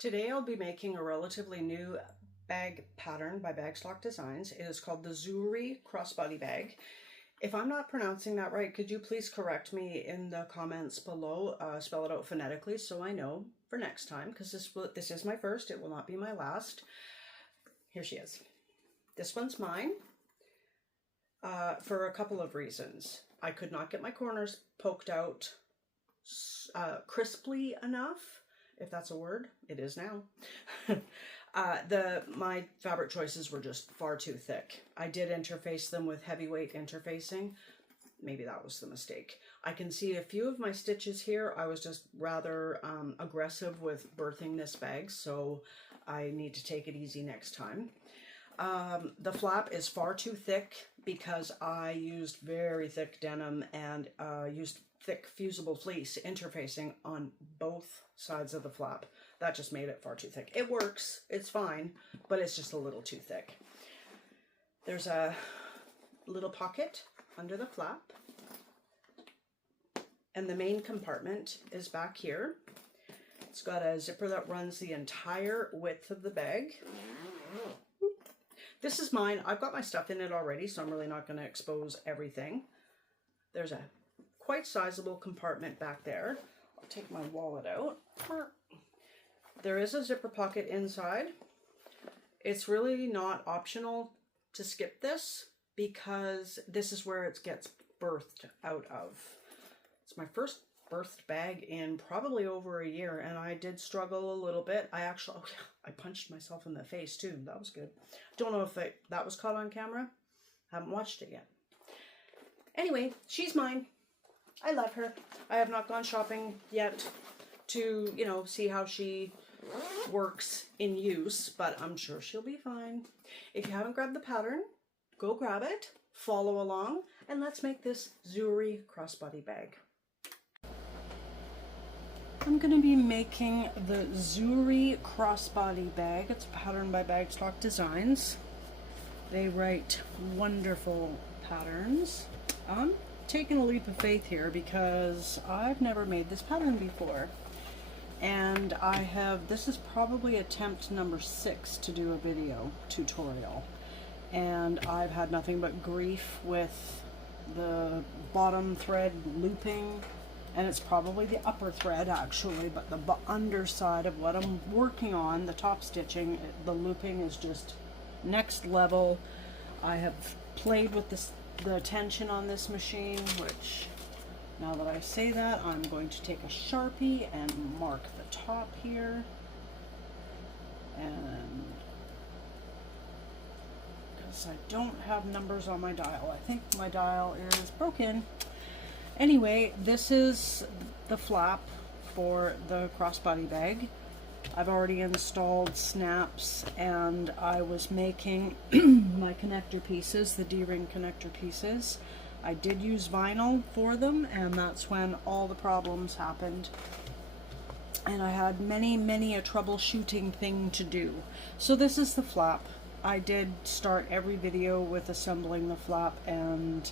Today I'll be making a relatively new bag pattern by Bagstock Designs. It is called the Zuri Crossbody Bag. If I'm not pronouncing that right, could you please correct me in the comments below, spell it out phonetically so I know for next time, because this is my first, it will not be my last. Here she is. This one's mine for a couple of reasons. I could not get my corners poked out crisply enough. If that's a word, it is now. My fabric choices were just far too thick. I did interface them with heavyweight interfacing. Maybe that was the mistake. I can see a few of my stitches here. I was just rather aggressive with birthing this bag, so I need to take it easy next time. The flap is far too thick because I used very thick denim and used thick fusible fleece interfacing on both sides of the flap. That just made it far too thick. It works, it's fine, but it's just a little too thick. There's a little pocket under the flap, and the main compartment is back here. It's got a zipper that runs the entire width of the bag. This is mine. I've got my stuff in it already, so I'm really not going to expose everything. There's a quite sizable compartment back there. I'll take my wallet out. There is a zipper pocket inside. It's really not optional to skip this because this is where it gets birthed out of. It's my first birthed bag in probably over a year, and I did struggle a little bit. I punched myself in the face too. That was good. Don't know if that was caught on camera. Haven't watched it yet. Anyway, she's mine. I love her. I have not gone shopping yet to, see how she works in use, but I'm sure she'll be fine. If you haven't grabbed the pattern, go grab it, follow along, and let's make this Zuri crossbody bag. I'm going to be making the Zuri crossbody bag. It's a pattern by Bagstock Designs. They write wonderful patterns. I'm taking a leap of faith here because I've never made this pattern before. And this is probably attempt number 6 to do a video tutorial. And I've had nothing but grief with the bottom thread looping. And it's probably the upper thread actually, but the underside of what I'm working on, the top stitching, the looping is just next level. I have played with the tension on this machine, which now that I say that, I'm going to take a Sharpie and mark the top here. And because I don't have numbers on my dial, I think my dial is broken. Anyway, this is the flap for the crossbody bag. I've already installed snaps, and I was making my connector pieces, the D-ring connector pieces. I did use vinyl for them, and that's when all the problems happened. And I had many a troubleshooting thing to do. So this is the flap. I did start every video with assembling the flap, and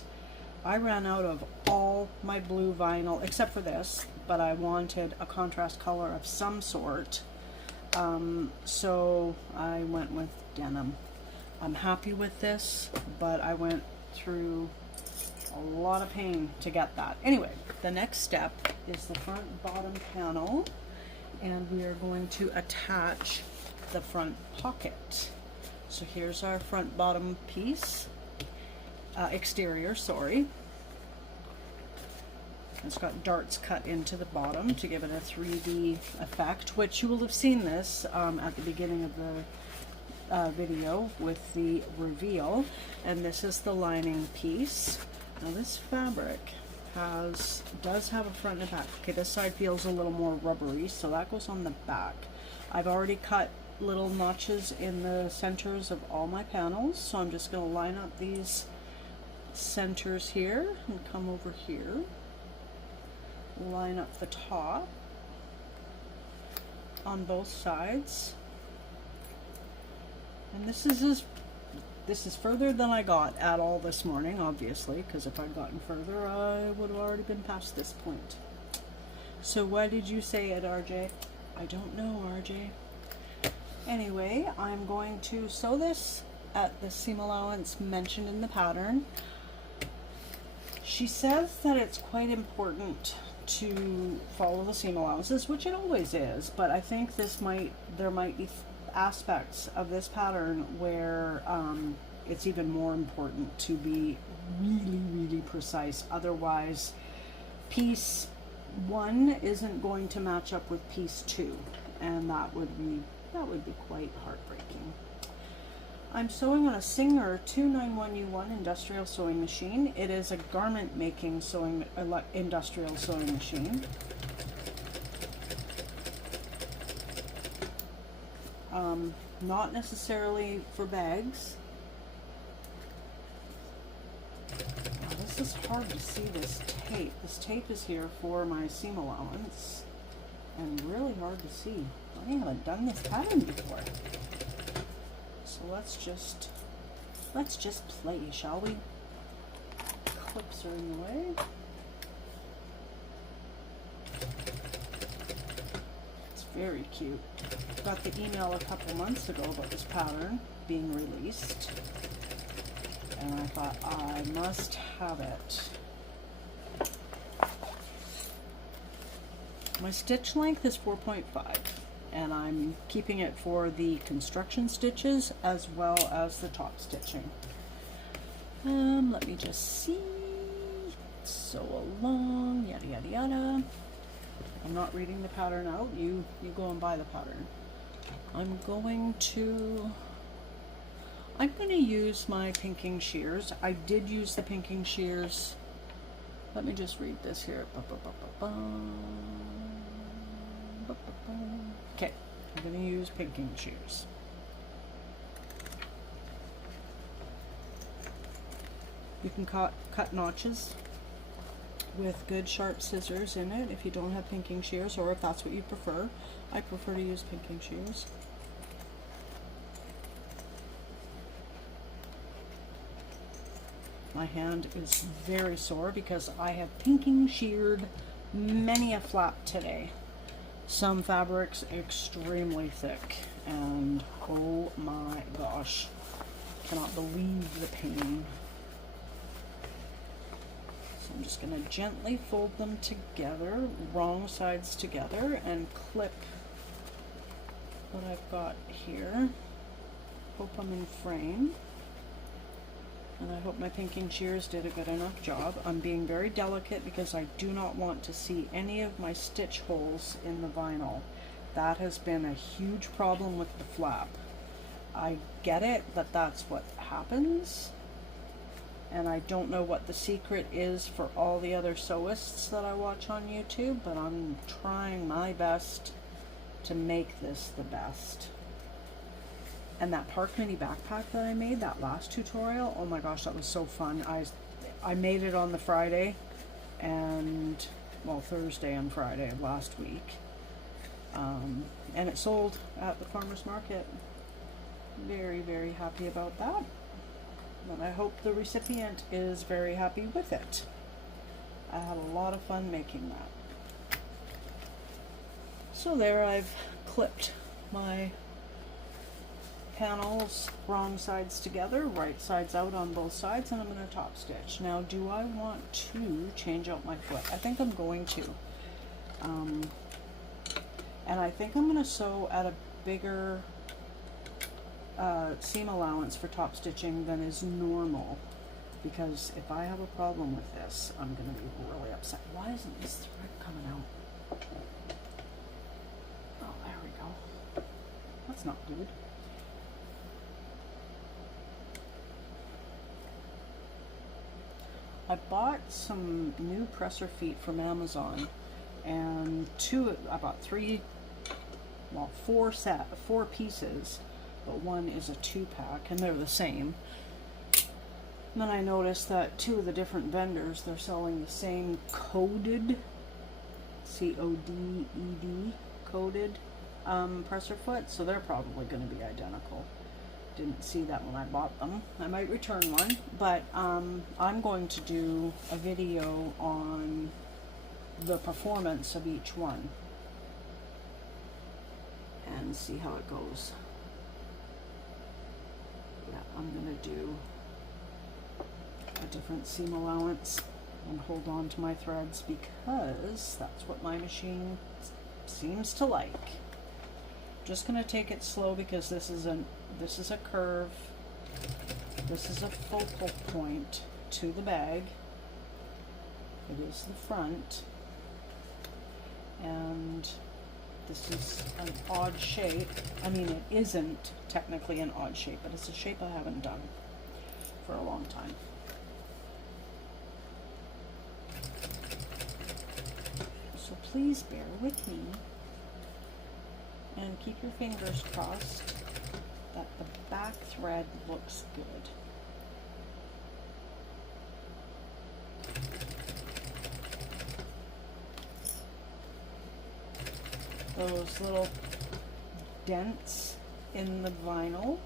I ran out of all my blue vinyl, except for this, but I wanted a contrast color of some sort. So I went with denim. I'm happy with this, but I went through a lot of pain to get that. Anyway, the next step is the front bottom panel, and we are going to attach the front pocket. So here's our front bottom piece, exterior, sorry. It's got darts cut into the bottom to give it a 3D effect, which you will have seen this at the beginning of the video with the reveal. And this is the lining piece. Now this fabric does have a front and a back. Okay, this side feels a little more rubbery, so that goes on the back. I've already cut little notches in the centers of all my panels, so I'm just going to line up these centers here and come over here. Line up the top on both sides, and this is further than I got at all this morning, obviously, because if I'd gotten further I would have already been past this point. So why did you say it, RJ? I don't know, RJ. Anyway, I'm going to sew this at the seam allowance mentioned in the pattern. She says that it's quite important to follow the seam allowances, which it always is, but I think there might be aspects of this pattern where it's even more important to be really, really precise. Otherwise, piece 1 isn't going to match up with piece 2, and that would be quite heartbreaking. I'm sewing on a Singer 291U1 industrial sewing machine. It is a garment making industrial sewing machine. Not necessarily for bags. Oh, this is hard to see, this tape. This tape is here for my seam allowance, and really hard to see. I haven't done this pattern before. So let's just play, shall we? Clips are in the way. It's very cute. Got the email a couple months ago about this pattern being released, and I thought I must have it. My stitch length is 4.5, and I'm keeping it for the construction stitches as well as the top stitching. Let me just see. Sew along, yada yada yada. I'm not reading the pattern out. You go and buy the pattern. I'm going to use my pinking shears. I did use the pinking shears. Let me just read this here. Okay, I'm going to use pinking shears. You can cut notches with good sharp scissors in it if you don't have pinking shears, or if that's what you prefer. I prefer to use pinking shears. My hand is very sore because I have pinking sheared many a flap today. Some fabrics extremely thick, and oh my gosh, cannot believe the pain. So I'm just going to gently fold them together, wrong sides together, and clip what I've got here. Hope I'm in frame. And I hope my pinking shears did a good enough job. I'm being very delicate because I do not want to see any of my stitch holes in the vinyl. That has been a huge problem with the flap. I get it that that's what happens, and I don't know what the secret is for all the other sewists that I watch on YouTube, but I'm trying my best to make this the best. And that Park Mini backpack that I made, that last tutorial, oh my gosh, that was so fun. I made it on the Friday, and, well, Thursday and Friday of last week. And it sold at the farmer's market. Very, very happy about that. And I hope the recipient is very happy with it. I had a lot of fun making that. So there, I've clipped my panels wrong sides together, right sides out on both sides, and I'm going to top stitch. Now, do I want to change out my foot? I think I'm going to. And I think I'm going to sew at a bigger seam allowance for top stitching than is normal, because if I have a problem with this, I'm going to be really upset. Why isn't this thread coming out? Oh, there we go. That's not good. I bought some new presser feet from Amazon, and I bought four pieces, but one is a 2-pack, and they're the same. And then I noticed that 2 of the different vendors, they're selling the same coded, C-O-D-E-D, coded presser foot, so they're probably going to be identical. Didn't see that when I bought them. I might return one, but I'm going to do a video on the performance of each one and see how it goes. I'm going to do a different seam allowance and hold on to my threads because that's what my machine seems to like. Just going to take it slow because this is a curve. This is a focal point to the bag. It is the front, and this is an odd shape. I mean, it isn't technically an odd shape, but it's a shape I haven't done for a long time. So please bear with me and keep your fingers crossed that the back thread looks good. Those little dents in the vinyl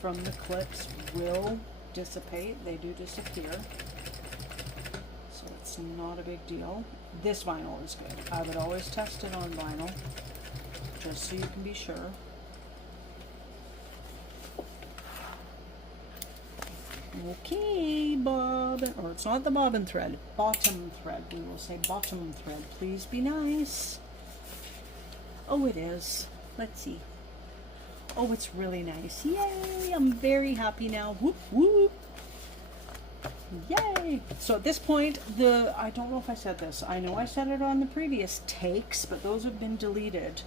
from the clips will dissipate. They do disappear, so it's not a big deal. This vinyl is good. I would always test it on vinyl just so you can be sure. Okay, bobbin, or it's not the bobbin thread, bottom thread. We will say bottom thread. Please be nice. Oh, it is. Let's see. Oh, it's really nice. Yay! I'm very happy now. Whoop, whoop. Yay! So at this point, I don't know if I said this. I know I said it on the previous takes, but those have been deleted.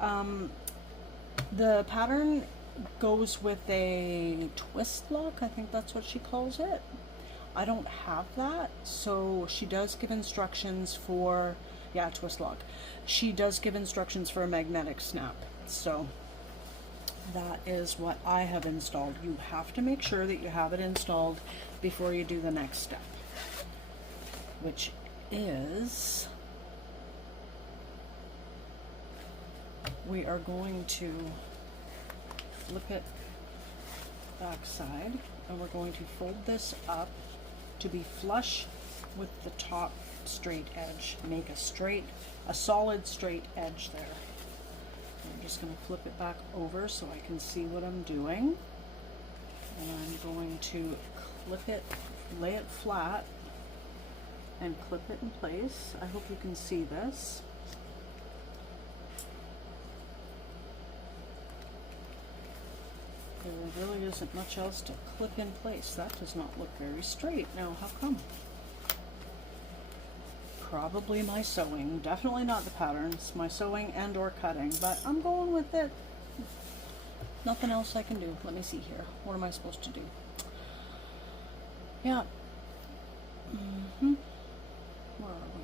The pattern goes with a twist lock. I think that's what she calls it. I don't have that, so she does give instructions for, yeah, twist lock. She does give instructions for a magnetic snap. So that is what I have installed. You have to make sure that you have it installed before you do the next step, which is we are going to flip it backside, and we're going to fold this up to be flush with the top straight edge. Make a solid straight edge there. I'm just going to flip it back over so I can see what I'm doing, and I'm going to clip it, lay it flat and clip it in place. I hope you can see this. There really isn't much else to clip in place. That does not look very straight. Now, how come? Probably my sewing. Definitely not the patterns. My sewing and or cutting, but I'm going with it. Nothing else I can do. Let me see here. What am I supposed to do? Yeah. Where are we?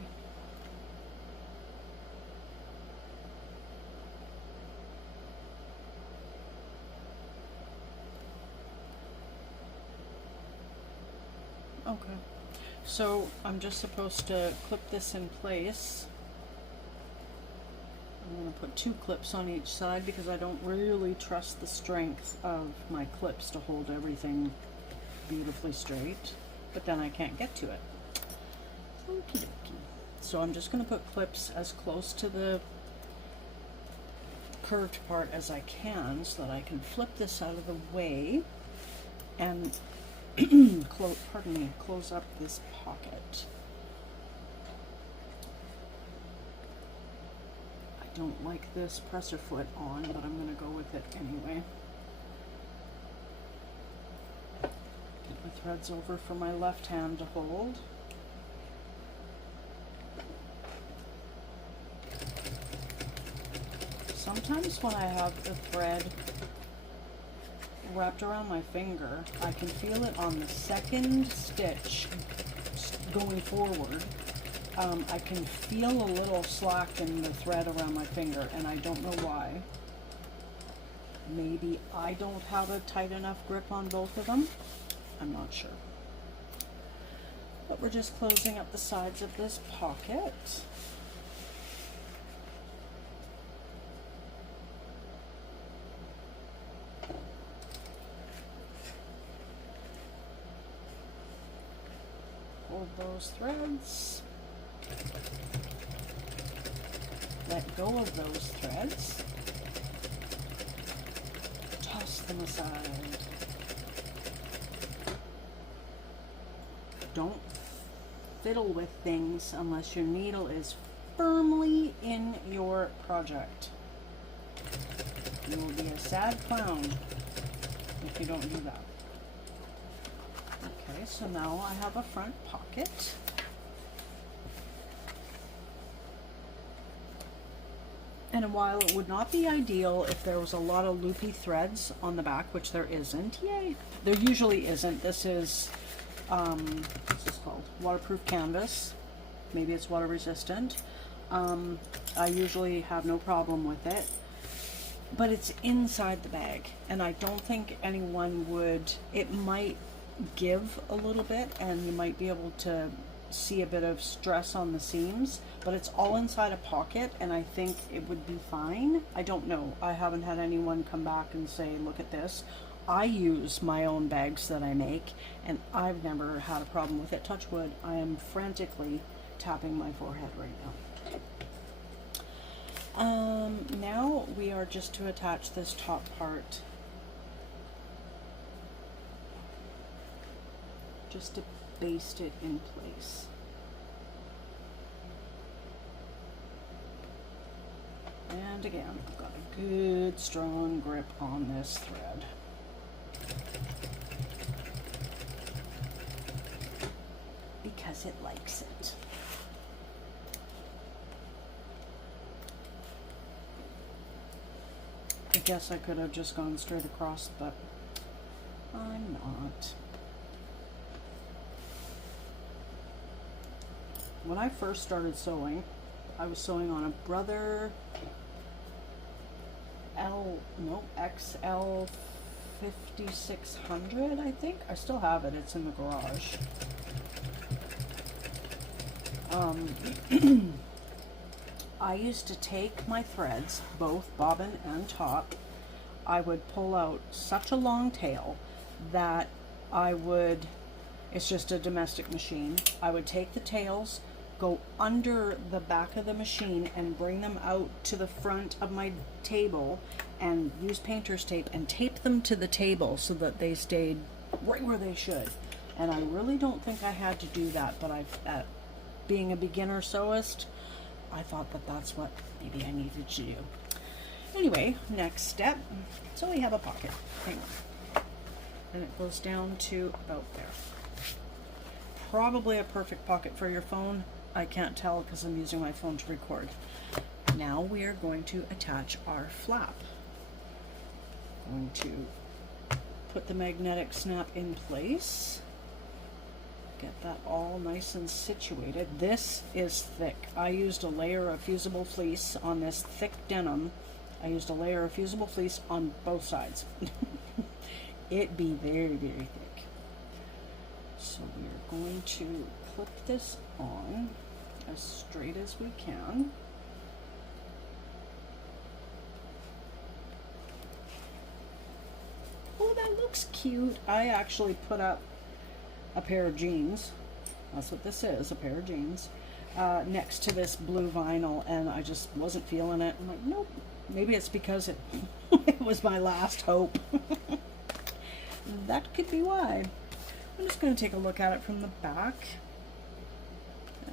Okay, so I'm just supposed to clip this in place. I'm going to put 2 clips on each side because I don't really trust the strength of my clips to hold everything beautifully straight, but then I can't get to it. Okie dokie. So I'm just going to put clips as close to the curved part as I can so that I can flip this out of the way and close up this pocket. I don't like this presser foot on, but I'm going to go with it anyway. Get my threads over for my left hand to hold. Sometimes when I have the thread wrapped around my finger, I can feel it on the second stitch going forward. I can feel a little slack in the thread around my finger, and I don't know why. Maybe I don't have a tight enough grip on both of them. I'm not sure. But we're just closing up the sides of this pocket. Hold those threads. Let go of those threads. Toss them aside. don't fiddle with things unless your needle is firmly in your project. You will be a sad clown if you don't do that. Okay, so now I have a front pocket. And while it would not be ideal if there was a lot of loopy threads on the back, which there isn't, yay, there usually isn't. This is, what's this called? Waterproof canvas. Maybe it's water resistant. I usually have no problem with it, but it's inside the bag, and I don't think anyone would. It might give a little bit, and you might be able to see a bit of stress on the seams, but it's all inside a pocket, and I think it would be fine. I don't know. I haven't had anyone come back and say, look at this. I use my own bags that I make, and I've never had a problem with it. Touch wood. I am frantically tapping my forehead right now. Now we are just to attach this top part, just to baste it in place. And again, I've got a good strong grip on this thread. Because it likes it. I guess I could have just gone straight across, but I'm not. When I first started sewing, I was sewing on a Brother XL 5600, I think. I still have it. It's in the garage. I used to take my threads, both bobbin and top. I would pull out such a long tail that I would, it's just a domestic machine, I would take the tails, go under the back of the machine and bring them out to the front of my table and use painter's tape and tape them to the table so that they stayed right where they should. And I really don't think I had to do that, but being a beginner sewist, I thought that that's what maybe I needed to do. Anyway, next step. So we have a pocket. Hang on. And it goes down to about there. Probably a perfect pocket for your phone. I can't tell because I'm using my phone to record. Now we are going to attach our flap. Going to put the magnetic snap in place. Get that all nice and situated. This is thick. I used a layer of fusible fleece on this thick denim. I used a layer of fusible fleece on both sides. It be very, very thick. So we're going to clip this on as straight as we can. Oh, that looks cute. I actually put up a pair of jeans, that's what this is, a pair of jeans, next to this blue vinyl, and I just wasn't feeling it. I'm like, nope. Maybe it's because it, it was my last hope. That could be why. I'm just going to take a look at it from the back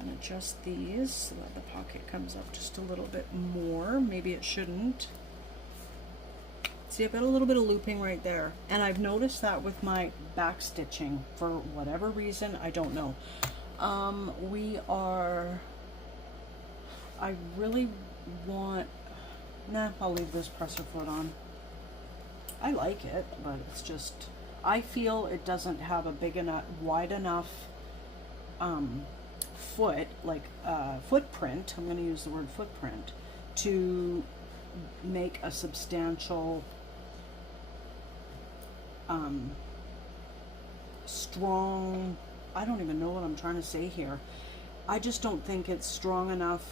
and adjust these so that the pocket comes up just a little bit more. Maybe it shouldn't. See, I've got a little bit of looping right there, and I've noticed that with my back stitching for whatever reason, I don't know. I really want, I'll leave this presser foot on. I like it, but it's just, I feel it doesn't have a big enough, wide enough foot, like footprint, I'm going to use the word footprint, to make a substantial strong, I don't even know what I'm trying to say here. I just don't think it's strong enough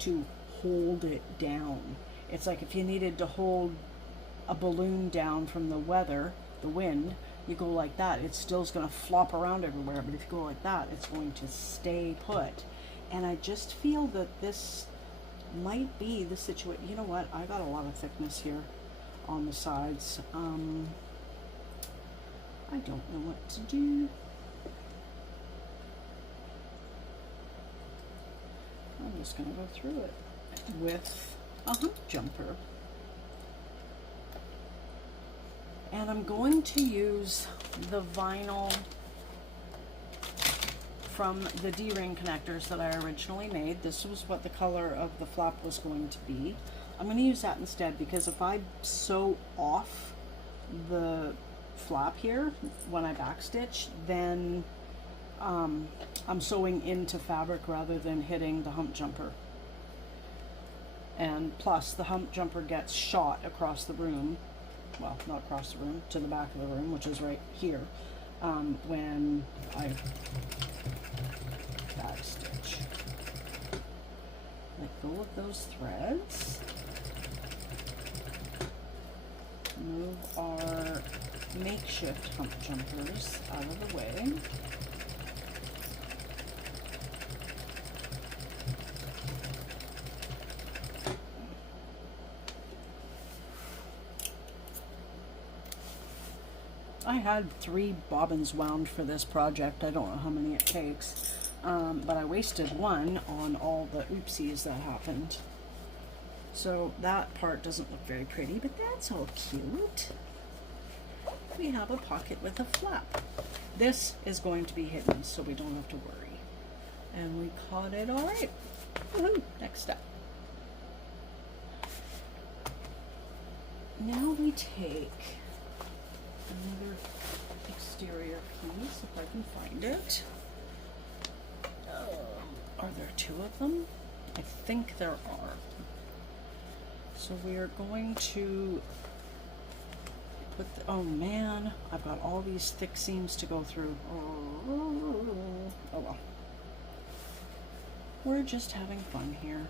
to hold it down. It's like if you needed to hold a balloon down from the weather, the wind, you go like that, it still's going to flop around everywhere, but if you go like that, it's going to stay put. And I just feel that this might be the situation. You know what, I got a lot of thickness here on the sides. I don't know what to do. I'm just going to go through it with a hump jumper. And I'm going to use the vinyl from the D-ring connectors that I originally made. This was what the color of the flap was going to be. I'm going to use that instead, because if I sew off the flap here when I backstitch, then I'm sewing into fabric rather than hitting the hump jumper. And plus the hump jumper gets shot across the room, well, not across the room, to the back of the room, which is right here, when I backstitch. Let go of those threads. Move our makeshift hump jumpers out of the way. I had 3 bobbins wound for this project. I don't know how many it takes, but I wasted one on all the oopsies that happened. So that part doesn't look very pretty, but that's all cute. We have a pocket with a flap. This is going to be hidden, so we don't have to worry. And we caught it all right. Woohoo! Next step. Now we take another exterior piece, if I can find it. Are there 2 of them? I think there are. So we are going to put oh man, I've got all these thick seams to go through. Oh well. We're just having fun here.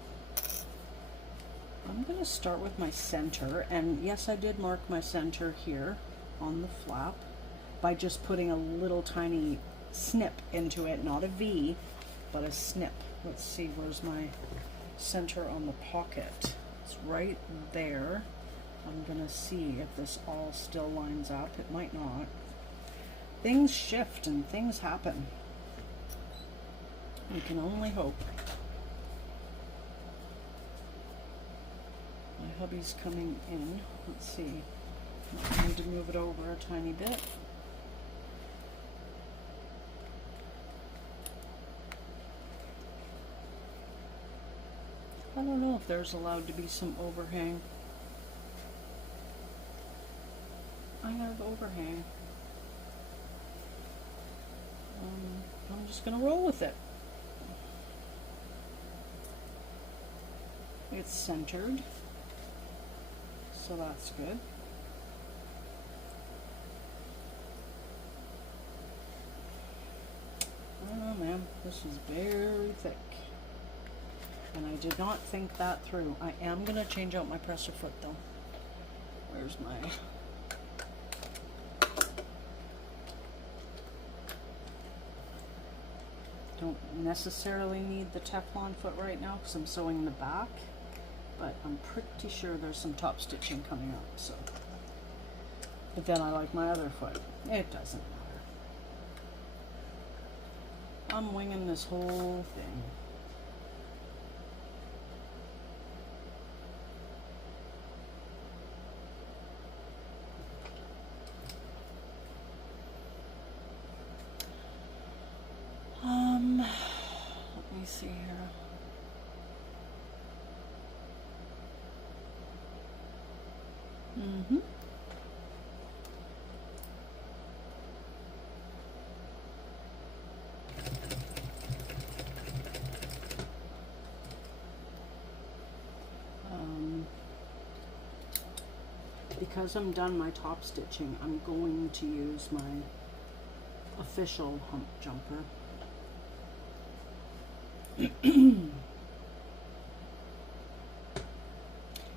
I'm going to start with my center, and yes, I did mark my center here on the flap by just putting a little tiny snip into it, not a V, but a snip. Let's see, where's my center on the pocket? It's right there. I'm gonna see if this all still lines up. It might not. Things shift and things happen. We can only hope. My hubby's coming in. Let's see. I need to move it over a tiny bit. I don't know if there's allowed to be some overhang. I have overhang. I'm just gonna roll with it. It's centered, so that's good. I don't know, ma'am. This is very thick. And I did not think that through. I am going to change out my presser foot though. Where's my... Don't necessarily need the Teflon foot right now because I'm sewing the back. But I'm pretty sure there's some top stitching coming up, so. But then I like my other foot. It doesn't matter. I'm winging this whole thing. Let me see here. Because I'm done my top stitching, I'm going to use my official hump jumper.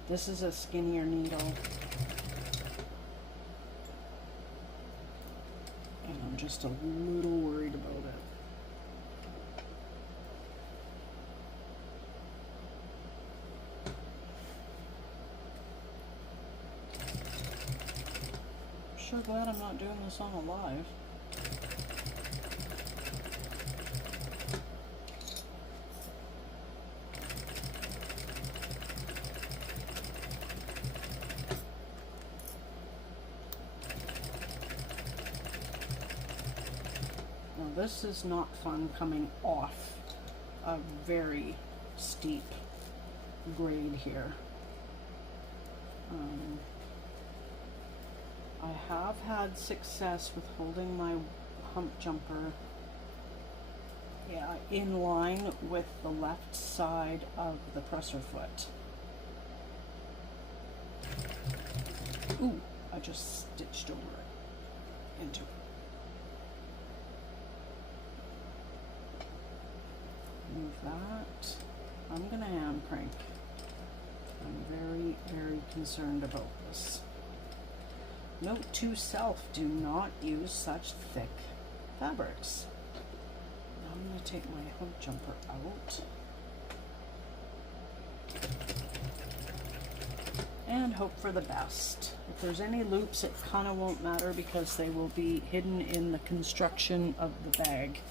This is a skinnier needle, and I'm just a little worried about it. I'm sure glad I'm not doing this on a live. this is not fun coming off a very steep grade here. I have had success with holding my hump jumper, yeah, in line with the left side of the presser foot. Ooh, I just stitched over it into it. Move that. I'm gonna hand crank. I'm very, very concerned about this. Note to self, do not use such thick fabrics. Now I'm gonna take my hump jumper out and hope for the best. If there's any loops, it kind of won't matter because they will be hidden in the construction of the bag.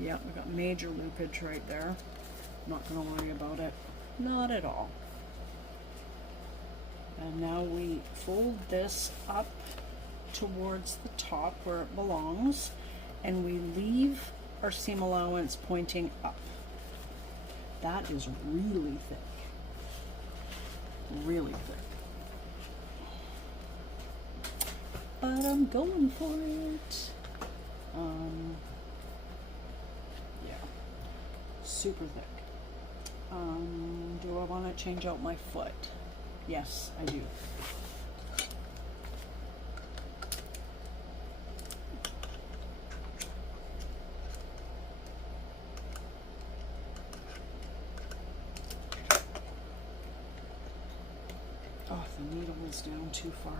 Yeah, we got major loopage right there. Not gonna worry about it, not at all. And now we fold this up towards the top where it belongs, and we leave our seam allowance pointing up. That is really thick. Really thick. But I'm going for it. Yeah, super thick. Do I want to change out my foot? Yes, I do. Oh, the needle is down too far.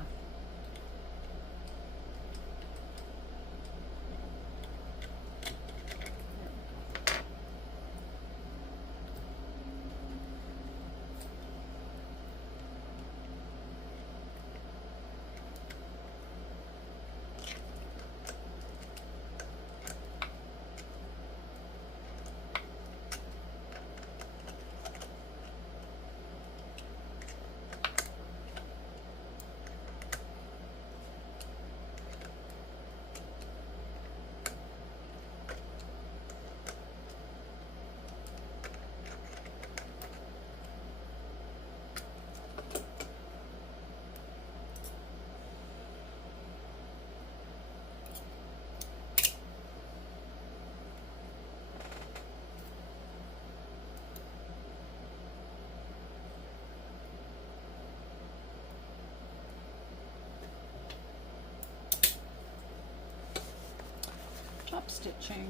Top stitching.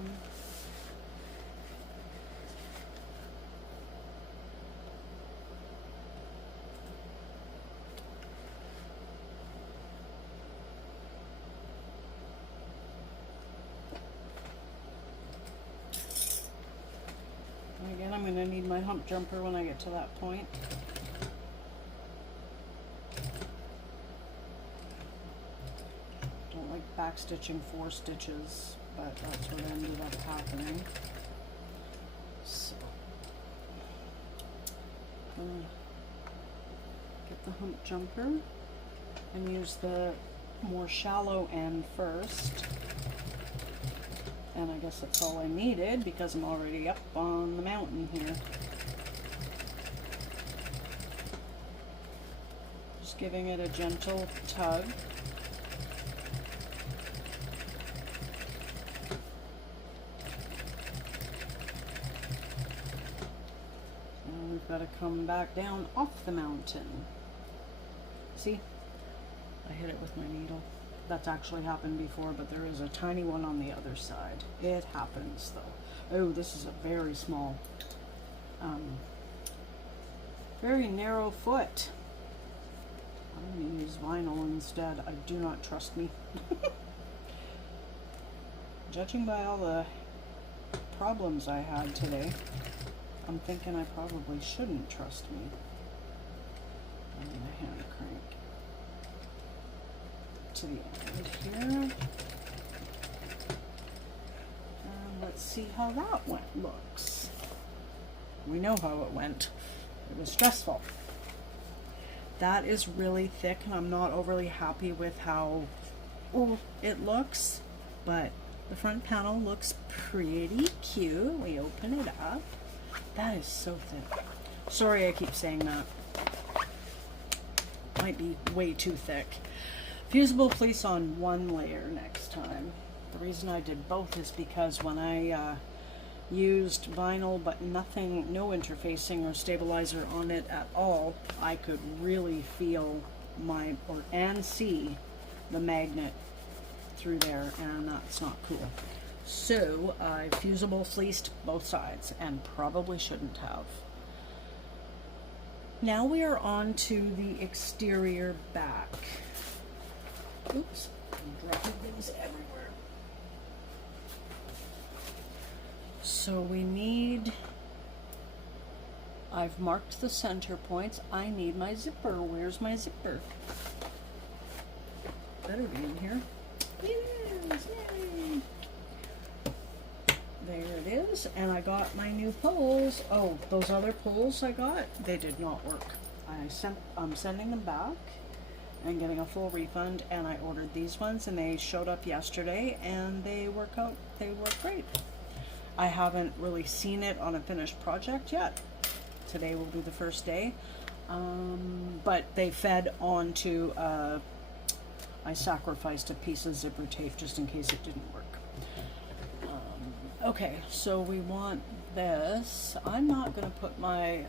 And again, I'm going to need my hump jumper when I get to that point. Don't like back stitching 4 stitches, but that's what ended up happening. So, get the hump jumper and use the more shallow end first. And I guess that's all I needed because I'm already up on the mountain here. Just giving it a gentle tug. And we've got to come back down off the mountain. See? I hit it with my needle. That's actually happened before, but there is a tiny one on the other side. It happens though. Oh, this is a very small, very narrow foot. I'm going to use vinyl instead. I do not trust me. Judging by all the problems I had today, I'm thinking I probably shouldn't trust me. I'm going to hand crank to the end here. And let's see how that looks. We know how it went. It was stressful. That is really thick, and I'm not overly happy with how it looks. but the front panel looks pretty cute. We open it up. That is so thick. Sorry I keep saying that. Might be way too thick. Fusible fleece on one layer next time. The reason I did both is because when I used vinyl but nothing, no interfacing or stabilizer on it at all, I could really feel and see the magnet through there, and that's not cool. So I fusible fleeced both sides and probably shouldn't have. Now we are on to the exterior back. Oops, I'm dropping things everywhere. So we need, I've marked the center points. I need my zipper. Where's my zipper? Better be in here. It is! Yay! There it is. And I got my new poles. Oh, those other poles I got, they did not work. I'm sending them back and getting a full refund, and I ordered these ones and they showed up yesterday and they work great. I haven't really seen it on a finished project yet. Today will be the first day, but they fed onto I sacrificed a piece of zipper tape just in case it didn't work. Okay, so we want this. I'm not going to put my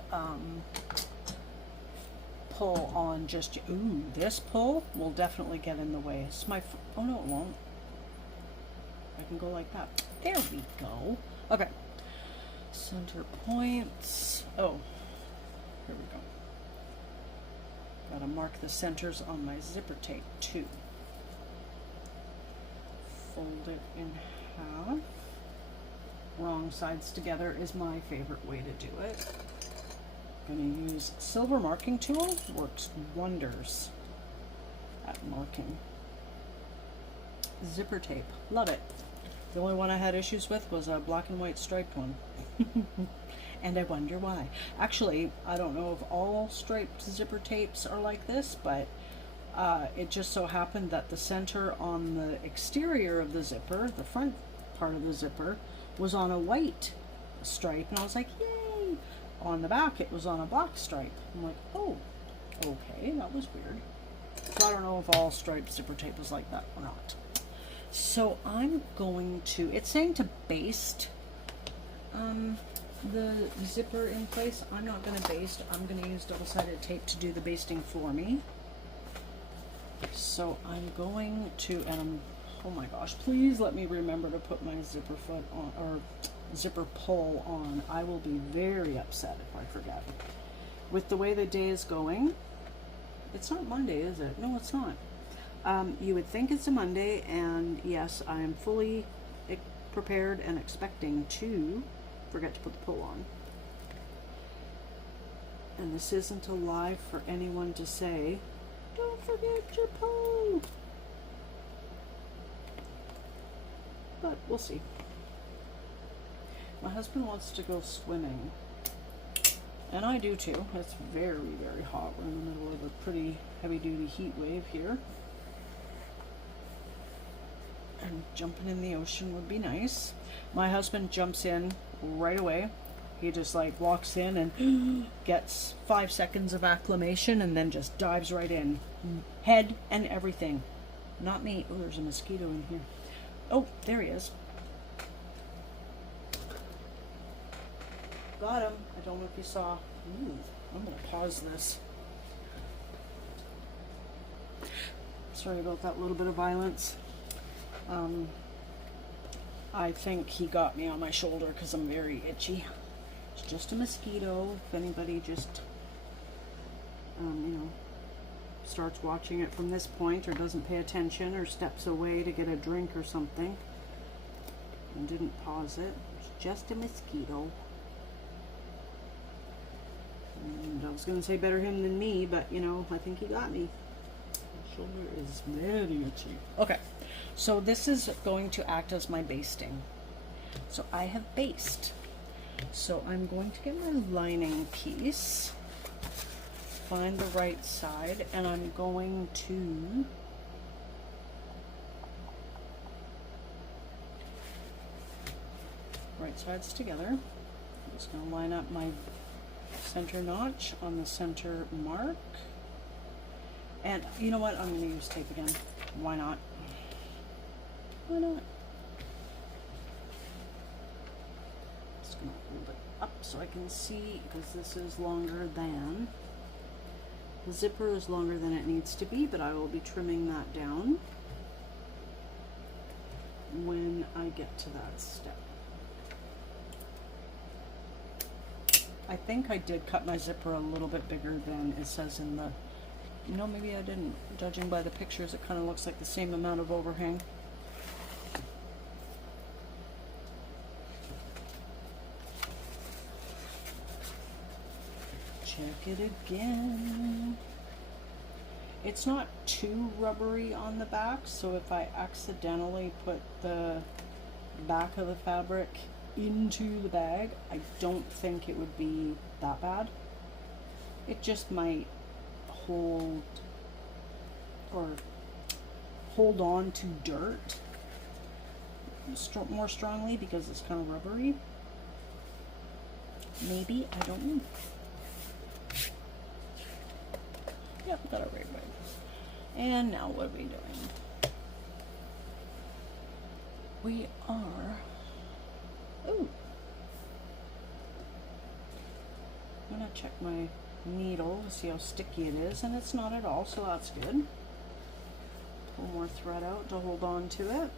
pull on just, ooh, this pull will definitely get in the way. It's my, oh no it won't. I can go like that. There we go. Okay. Center points. Oh, here we go. Gotta mark the centers on my zipper tape too. Fold it in half. Wrong sides together is my favorite way to do it. Gonna use silver marking tool, works wonders at marking. Zipper tape, love it. The only one I had issues with was a black and white striped one. And I wonder why. Actually, I don't know if all striped zipper tapes are like this, but it just so happened that the center on the exterior of the zipper, the front part of the zipper, was on a white stripe, and I was like, yay! On the back, it was on a black stripe. I'm like, oh, okay, that was weird. So I don't know if all striped zipper tape is like that or not. So I'm going to, it's saying to baste the zipper in place. I'm not going to baste. I'm going to use double-sided tape to do the basting for me. So I'm going to, and I'm, oh my gosh, please let me remember to put my zipper foot on, or zipper pull on. I will be very upset if I forget. With the way the day is going, it's not Monday, is it? No, it's not. You would think it's a Monday, and yes, I am fully prepared and expecting to forget to put the pull on. And this isn't a lie for anyone to say, don't forget your pull. But we'll see. My husband wants to go swimming, and I do too. It's very, very hot. We're in the middle of a pretty heavy-duty heat wave here. And jumping in the ocean would be nice. My husband jumps in right away. He just like walks in and gets 5 seconds of acclimation and then just dives right in. Head and everything. Not me. Oh, there's a mosquito in here. Oh, there he is. Got him. I don't know if you saw. Ooh, I'm going to pause this. Sorry about that little bit of violence. I think he got me on my shoulder because I'm very itchy. It's just a mosquito. If anybody just, you know, starts watching it from this point or doesn't pay attention or steps away to get a drink or something and didn't pause it, it's just a mosquito. And I was going to say better him than me, but you know, I think he got me. My shoulder is very itchy. Okay. So this is going to act as my basting. So I have based. So I'm going to get my lining piece, find the right side, and I'm going to right sides together. I'm just going to line up my center notch on the center mark. And you know what? I'm going to use tape again. Why not? Why not? Just going to hold it up so I can see, because this is longer than, the zipper is longer than it needs to be, but I will be trimming that down when I get to that step. I think I did cut my zipper a little bit bigger than it says in the, no, maybe I didn't. Judging by the pictures, it kind of looks like the same amount of overhang. Check it again. It's not too rubbery on the back, so if I accidentally put the back of the fabric into the bag, I don't think it would be that bad. It just might hold on to dirt more strongly because it's kind of rubbery. Maybe, I don't know. Yep, got it right. And now what are we doing? We are, ooh, I'm gonna check my needle to see how sticky it is, and it's not at all, so that's good. Pull more thread out to hold on to it.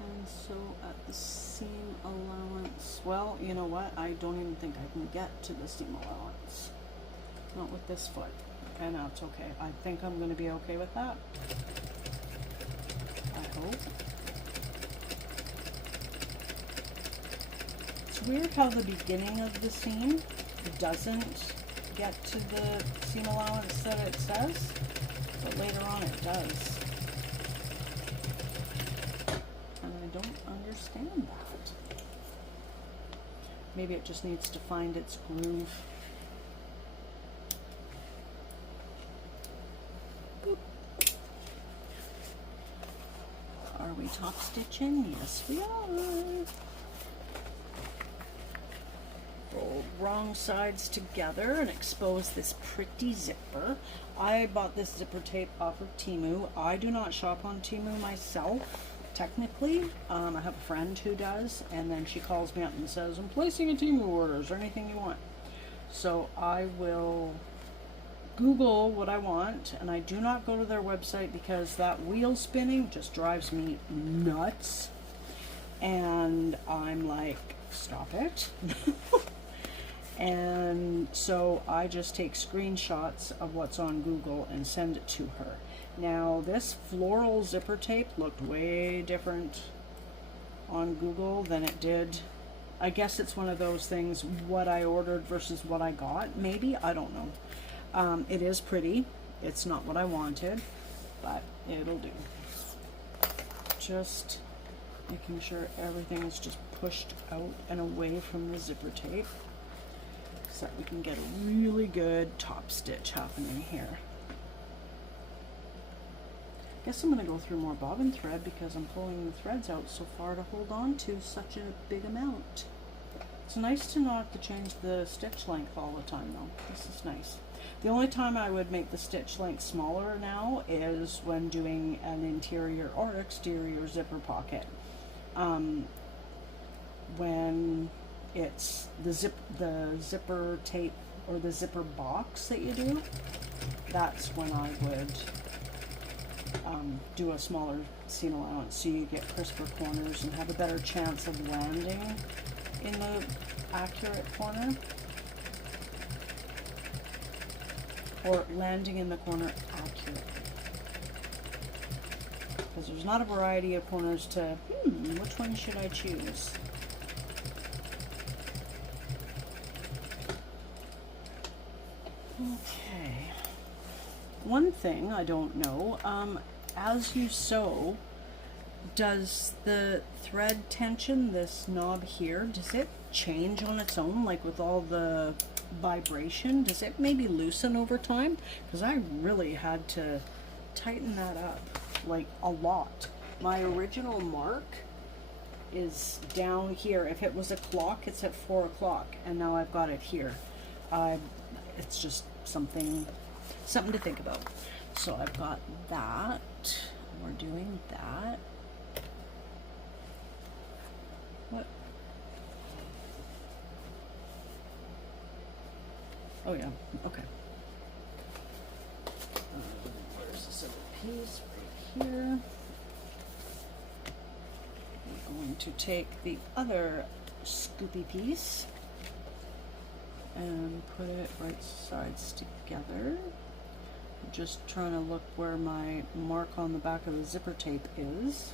And so at the seam allowance, well, you know what? I don't even think I can get to the seam allowance. Not with this foot. And that's okay. I think I'm going to be okay with that. I hope. It's weird how the beginning of the seam doesn't get to the seam allowance that it says, but later on it does. And I don't understand that. Maybe it just needs to find its groove. Are we top stitching? Yes, we are. Fold wrong sides together and expose this pretty zipper. I bought this zipper tape off of Temu. I do not shop on Temu myself, technically. I have a friend who does, and then she calls me up and says, I'm placing a Temu order. Is there anything you want? So I will Google what I want, and I do not go to their website because that wheel spinning just drives me nuts, and I'm like, stop it. And so I just take screenshots of what's on Google and send it to her. Now this floral zipper tape looked way different on Google than it did. I guess it's one of those things, what I ordered versus what I got, maybe, I don't know. It is pretty. It's not what I wanted, but it'll do. Just making sure everything is just pushed out and away from the zipper tape so that we can get a really good top stitch happening here. I guess I'm going to go through more bobbin thread because I'm pulling the threads out so far to hold on to such a big amount. It's nice to not have to change the stitch length all the time though. This is nice. The only time I would make the stitch length smaller now is when doing an interior or exterior zipper pocket. When it's the zipper tape or the zipper box that you do, that's when I would do a smaller seam allowance so you get crisper corners and have a better chance of landing in the accurate corner. Or landing in the corner accurately. Because there's not a variety of corners to, which one should I choose? Okay. One thing I don't know, as you sew, does the thread tension, this knob here, does it change on its own, like with all the vibration? Does it maybe loosen over time? Because I really had to tighten that up like a lot. My original mark is down here. If it was a clock, it's at 4 o'clock, and now I've got it here. It's just something to think about. So I've got that. We're doing that. What? Oh yeah, okay. Where's this other piece? Right here. I'm going to take the other scoopy piece and put it right sides together. I'm just trying to look where my mark on the back of the zipper tape is.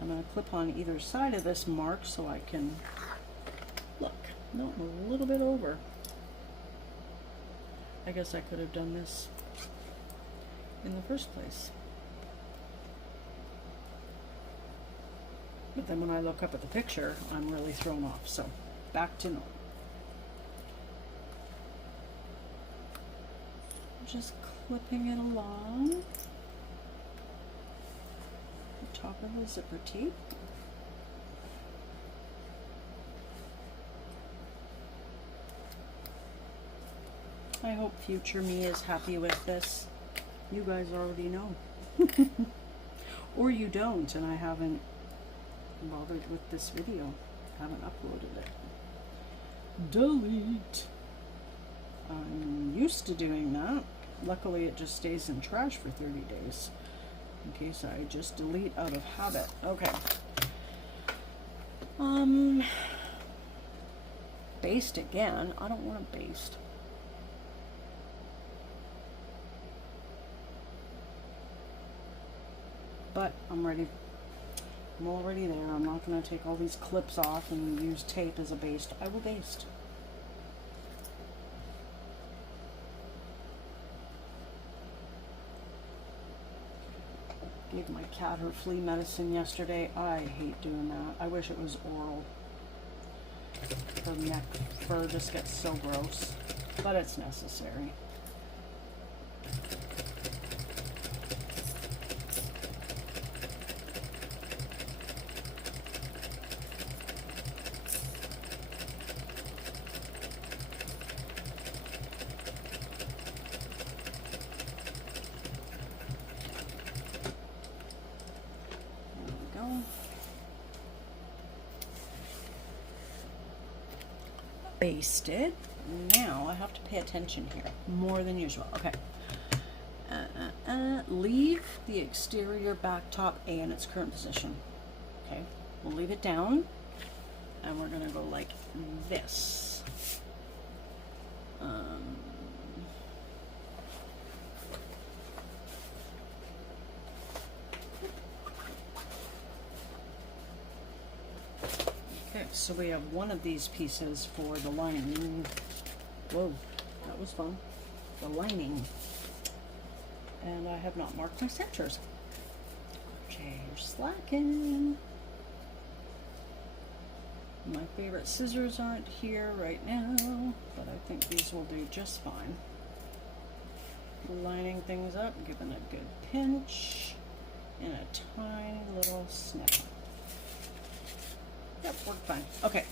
I'm going to clip on either side of this mark so I can look. No, I'm a little bit over. I guess I could have done this in the first place. But then when I look up at the picture, I'm really thrown off. So back to normal. Just clipping it along the top of the zipper tape. I hope future me is happy with this. You guys already know. Or you don't, and I haven't bothered with this video. Haven't uploaded it. Delete. I'm used to doing that. Luckily it just stays in trash for 30 days. In case I just delete out of habit. Okay. Baste again. I don't want to baste. But I'm ready. I'm already there. I'm not going to take all these clips off and use tape as a baste. I will baste. Gave my cat her flea medicine yesterday. I hate doing that. I wish it was oral. The neck fur just gets so gross, but it's necessary. Basted. Now I have to pay attention here more than usual. Okay. Leave the exterior back top A in its current position. Okay. We'll leave it down, and we're gonna go like this. So we have one of these pieces for the lining. Whoa, that was fun. The lining. And I have not marked my centers. Okay, you're slacking. My favorite scissors aren't here right now, but I think these will do just fine. Lining things up, giving a good pinch, and a tiny little snip. Yep, worked fine. Okay.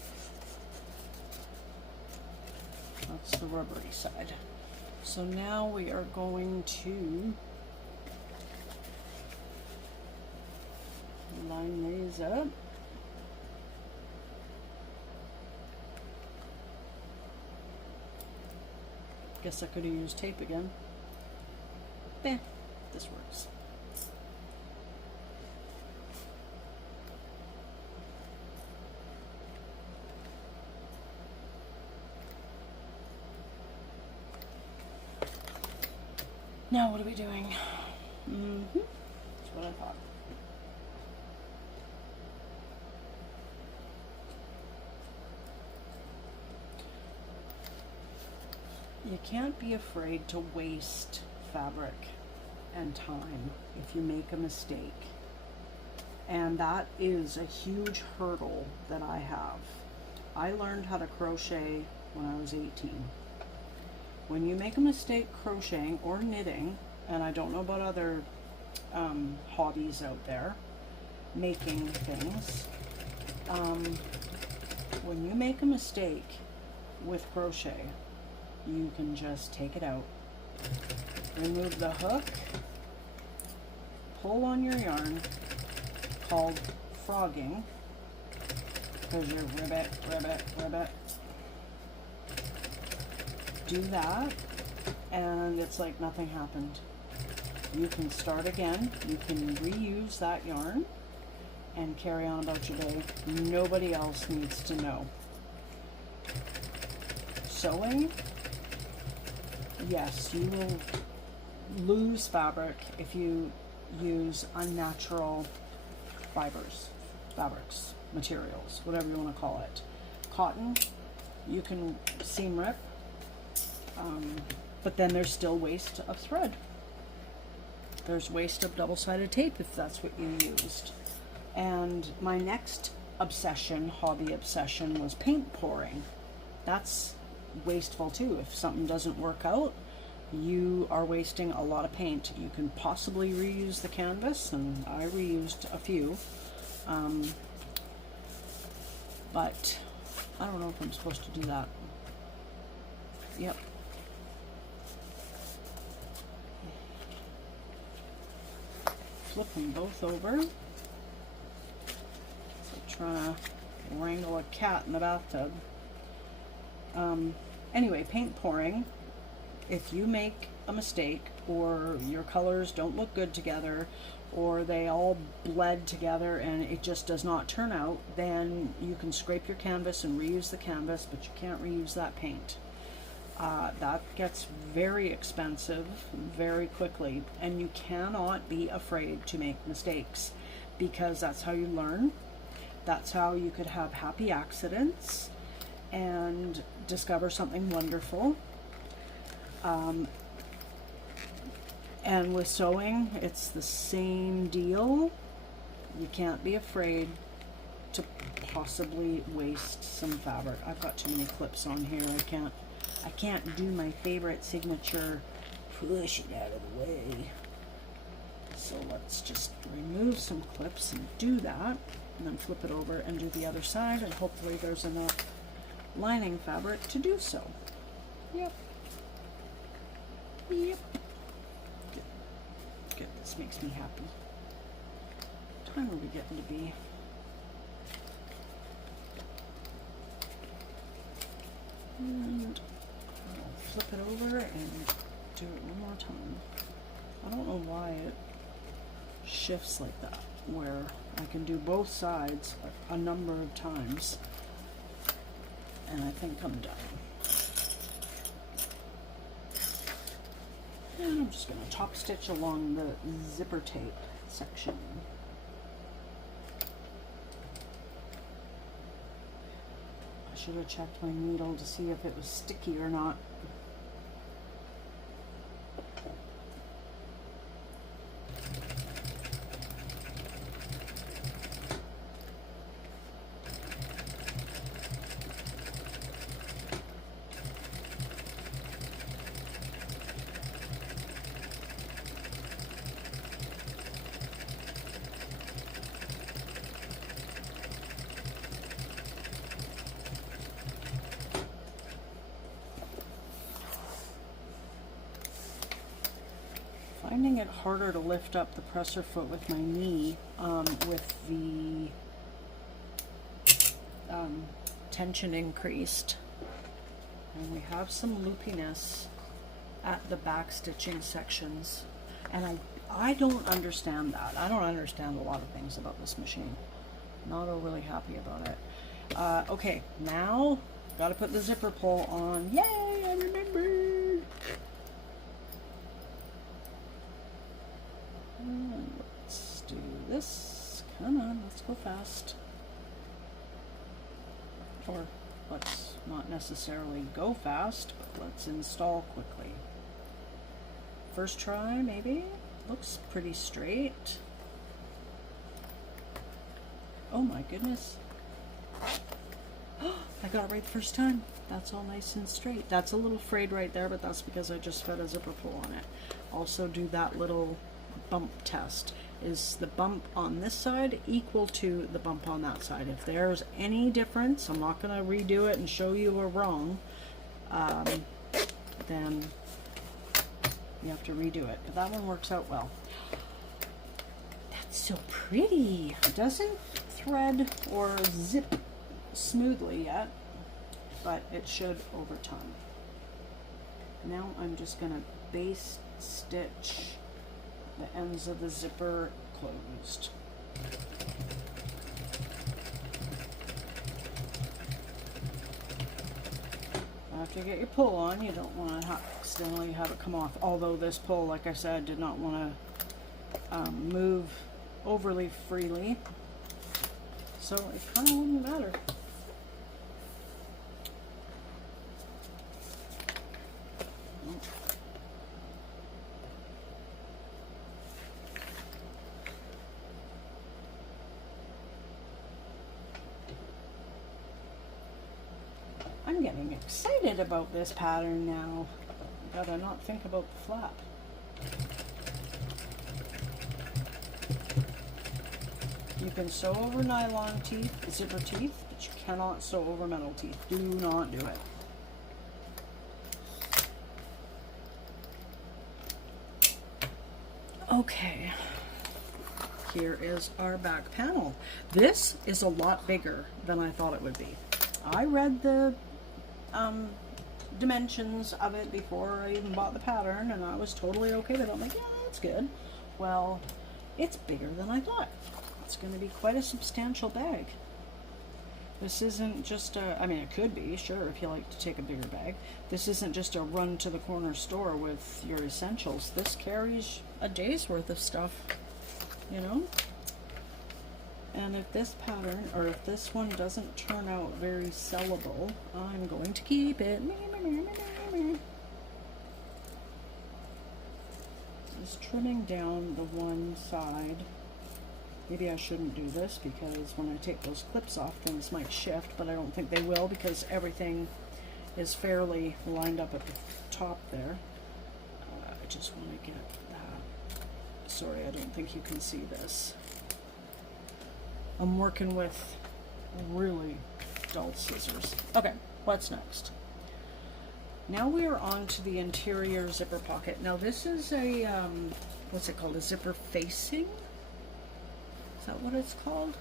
That's the rubbery side. So now we are going to line these up. Guess I could have used tape again. Eh, this works. Now what are we doing? That's what I thought. You can't be afraid to waste fabric and time if you make a mistake. And that is a huge hurdle that I have. I learned how to crochet when I was 18. When you make a mistake crocheting or knitting, and I don't know about other hobbies out there, making things, When you make a mistake with crochet, you can just take it out, remove the hook, pull on your yarn, called frogging, because you're ribbit, ribbit, ribbit. Do that, and it's like nothing happened. You can start again, you can reuse that yarn, and carry on about your day. Nobody else needs to know. Sewing, yes, you will lose fabric if you use unnatural fabrics, materials, whatever you want to call it. Cotton, you can seam rip, but then there's still waste of thread. There's waste of double-sided tape if that's what you used. And my next hobby obsession, was paint pouring. That's wasteful too. If something doesn't work out, you are wasting a lot of paint. You can possibly reuse the canvas, and I reused a few. But I don't know if I'm supposed to do that. Yep. Flip them both over. Trying to wrangle a cat in the bathtub. Anyway, paint pouring. If you make a mistake, or your colors don't look good together, or they all bled together and it just does not turn out, then you can scrape your canvas and reuse the canvas, but you can't reuse that paint. That gets very expensive very quickly, and you cannot be afraid to make mistakes, because that's how you learn. That's how you could have happy accidents and discover something wonderful. And with sewing, it's the same deal. You can't be afraid to possibly waste some fabric. I've got too many clips on here. I can't do my favorite signature, push it out of the way. So let's just remove some clips and do that. And then flip it over and do the other side, and hopefully there's enough lining fabric to do so. Yep. Yep. Good. This makes me happy. What time are we getting to be? And I'll flip it over and do it one more time. I don't know why it shifts like that, where I can do both sides a number of times, and I think I'm done. And I'm just going to top stitch along the zipper tape section. I should have checked my needle to see if it was sticky or not. Finding it harder to lift up the presser foot with my knee, with the tension increased. And we have some loopiness at the back stitching sections. And I don't understand that. I don't understand a lot of things about this machine. Not overly happy about it. Okay, now gotta put the zipper pull on. Yay, I remembered! Let's do this. Come on, let's go fast. Or let's not necessarily go fast, but let's install quickly. First try, maybe. Looks pretty straight. Oh my goodness. I got it right the first time. That's all nice and straight. That's a little frayed right there, but that's because I just fed a zipper pull on it. Also do that little bump test. Is the bump on this side equal to the bump on that side? If there's any difference, I'm not going to redo it and show you we're wrong. Then you have to redo it. But that one works out well. That's so pretty. It doesn't thread or zip smoothly yet, but it should over time. Now I'm just going to base stitch the ends of the zipper closed. After you get your pull on, you don't want to accidentally have it come off. Although this pull, like I said, did not want to move overly freely, so it kind of wouldn't matter. I'm getting excited about this pattern now. Gotta not think about the flap. You can sew over nylon teeth, zipper teeth, but you cannot sew over metal teeth. Do not do it. Okay, here is our back panel. This is a lot bigger than I thought it would be. I read the dimensions of it before I even bought the pattern, and I was totally okay with it. I'm like, yeah, that's good. Well, it's bigger than I thought. It's going to be quite a substantial bag. This isn't just a, I mean, it could be, sure, if you like to take a bigger bag. This isn't just a run to the corner store with your essentials. This carries a day's worth of stuff, you know? And if this pattern, or if this one doesn't turn out very sellable, I'm going to keep it. Just trimming down the one side. Maybe I shouldn't do this because when I take those clips off, things might shift, but I don't think they will because everything is fairly lined up at the top there. I just want to get that. Sorry, I don't think you can see this. I'm working with really dull scissors. Okay, what's next? Now we are on to the interior zipper pocket. Now this is a, what's it called? A zipper facing? Is that what it's called?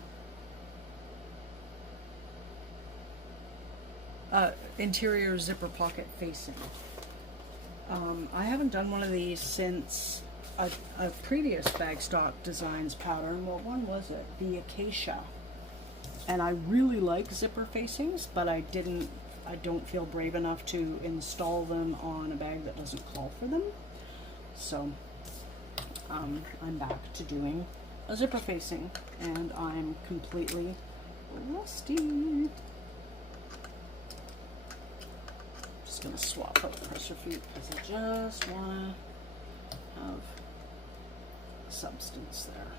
Interior zipper pocket facing. I haven't done one of these since a previous Bagstock Designs pattern. Well, when was it? The Acacia. And I really like zipper facings, but I don't feel brave enough to install them on a bag that doesn't call for them. So I'm back to doing a zipper facing, and I'm completely rusty. Just gonna swap out the pressure feet because I just want to have substance there.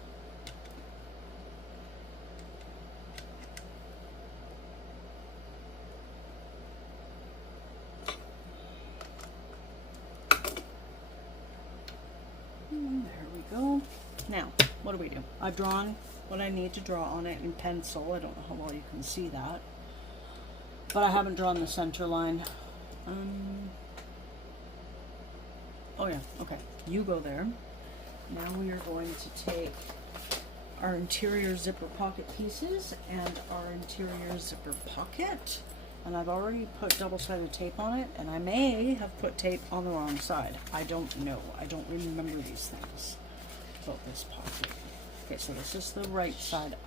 And there we go. Now, what do we do? I've drawn what I need to draw on it in pencil. I don't know how well you can see that, but I haven't drawn the center line. Oh yeah, okay. You go there. Now we are going to take our interior zipper pocket pieces and our interior zipper pocket. And I've already put double-sided tape on it, and I may have put tape on the wrong side. I don't know. I don't remember these things about this pocket. Okay, so this is the right side up.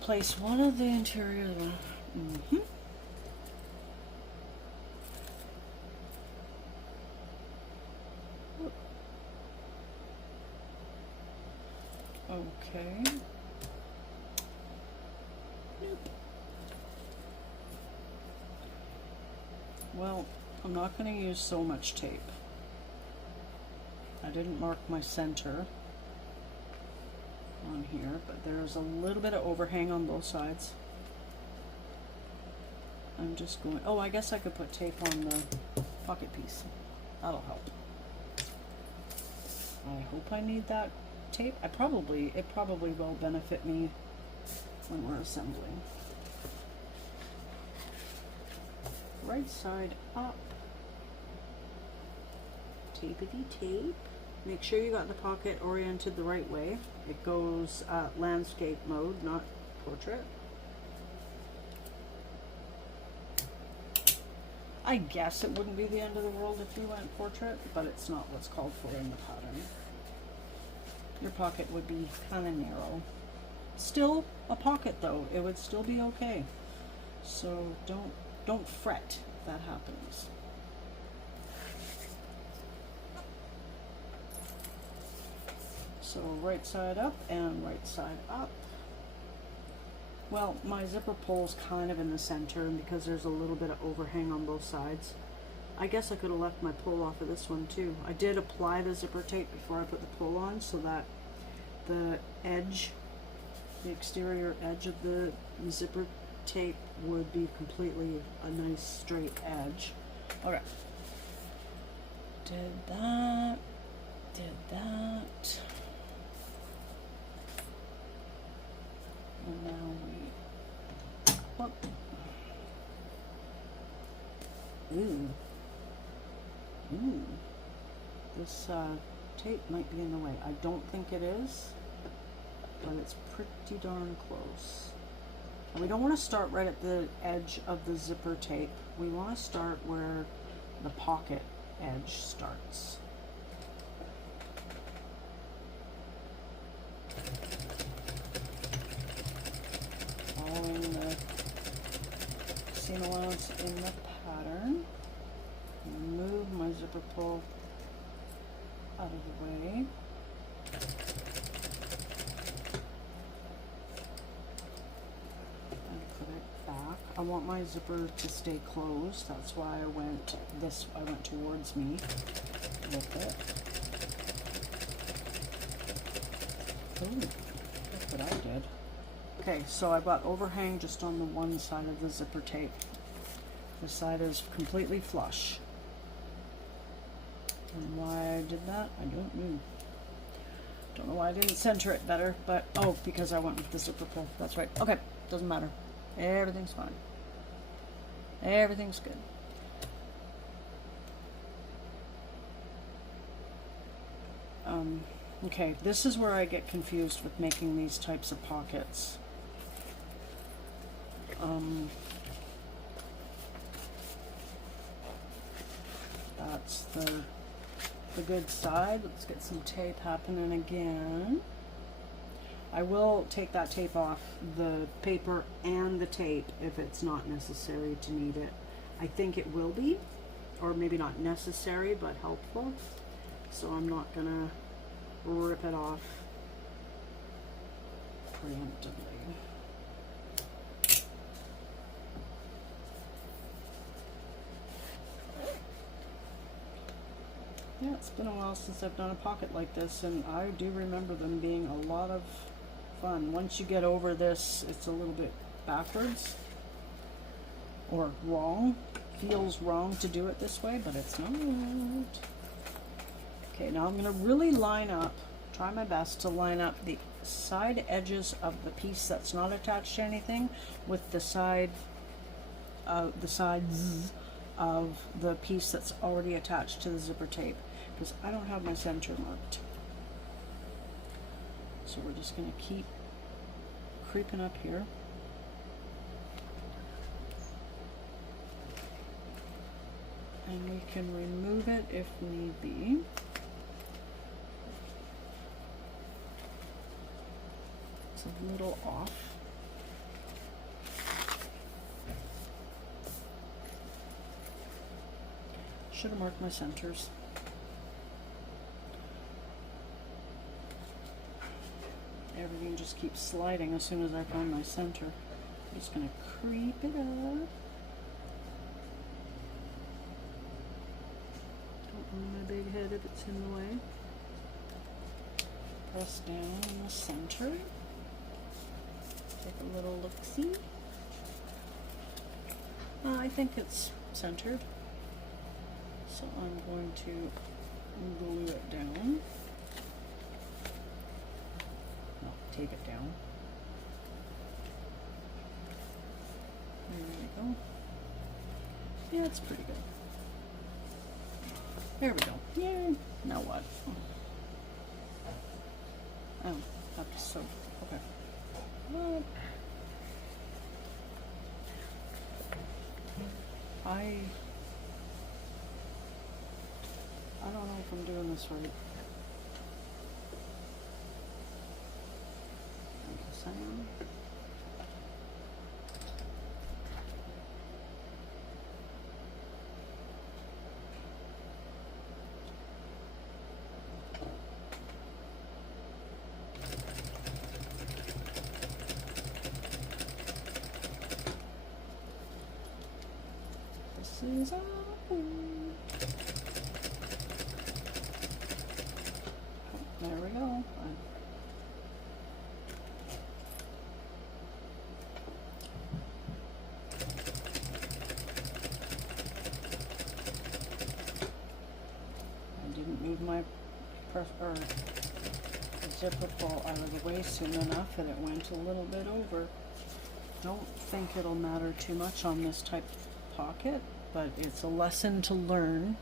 Place one of the interior. Okay. Nope. Well, I'm not going to use so much tape. I didn't mark my center on here, but there's a little bit of overhang on both sides. I'm just going, oh, I guess I could put tape on the pocket piece. That'll help. I hope I need that tape. It probably will benefit me when we're assembling. Right side up. Tapety tape. Make sure you got the pocket oriented the right way. It goes landscape mode, not portrait. I guess it wouldn't be the end of the world if you went portrait, but it's not what's called for in the pattern. Your pocket would be kind of narrow. Still a pocket though, it would still be okay. So don't fret if that happens. So right side up and right side up. Well, my zipper pull's kind of in the center, and because there's a little bit of overhang on both sides, I guess I could have left my pull off of this one too. I did apply the zipper tape before I put the pull on so that the edge, the exterior edge of the zipper tape would be completely a nice straight edge. Okay. Did that. And now we, whoop. Ooh, this tape might be in the way. I don't think it is, but it's pretty darn close. And we don't want to start right at the edge of the zipper tape. We want to start where the pocket edge starts. Following the seam allowance in the pattern. Move my zipper pull out of the way. And put it back. I want my zipper to stay closed. That's why I went towards me with it. Ooh, look what I did. Okay, so I've got overhang just on the one side of the zipper tape. This side is completely flush. And why I did that, I don't know. Don't know why I didn't center it better, but oh, because I went with the zipper pull. That's right. Okay, doesn't matter. Everything's fine. Everything's good. Okay, this is where I get confused with making these types of pockets. That's the good side. Let's get some tape happening again. I will take that tape off the paper and the tape if it's not necessary to need it. I think it will be, or maybe not necessary, but helpful. So I'm not gonna rip it off preemptively. Yeah, it's been a while since I've done a pocket like this, and I do remember them being a lot of fun. Once you get over this, it's a little bit backwards or wrong. Feels wrong to do it this way, but it's not. Okay, now I'm going to really line up, try my best to line up the side edges of the piece that's not attached to anything with the sides of the piece that's already attached to the zipper tape, because I don't have my center marked. So we're just going to keep creeping up here. And we can remove it if need be. It's a little off. Should have marked my centers. Everything just keeps sliding as soon as I find my center. I'm just going to creep it up. Don't want my big head if it's in the way. Press down in the center. Take a little look-see. I think it's centered. So I'm going to glue it down. tape it down. There we go. Yeah, it's pretty good. There we go. Yay! Now what? Oh, that's so okay. What? I don't know if I'm doing this right. I guess I am. This is awkward. There we go. I didn't move my zipper pull out of the way soon enough, and it went a little bit over. Don't think it'll matter too much on this type of pocket, but it's a lesson to learn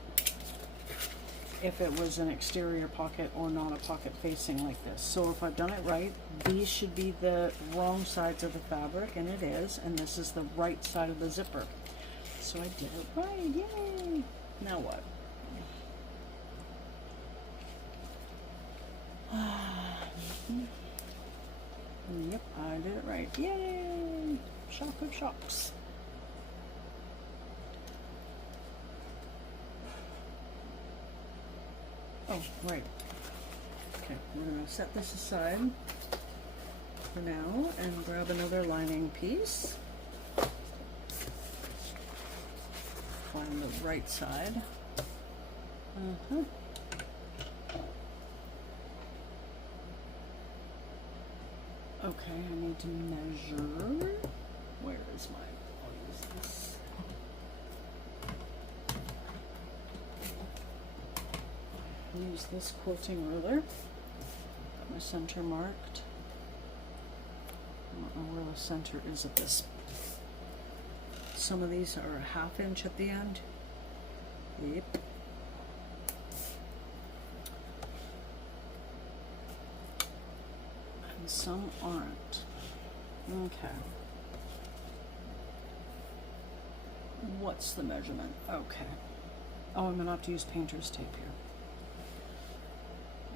if it was an exterior pocket or not a pocket facing like this. So if I've done it right, these should be the wrong sides of the fabric, and it is, and this is the right side of the zipper. So I did it right, yay! Now what? Yep, I did it right, yay! Shock of shocks. Oh, right. Okay, we're going to set this aside for now and grab another lining piece. Find the right side. Okay, I need to measure. Where is my, I'll use this. Use this quilting ruler. Got my center marked. I don't know where the center is of this. Some of these are a 1/2 inch at the end. Yep. And some aren't. Okay. What's the measurement? Okay. Oh, I'm gonna have to use painter's tape here.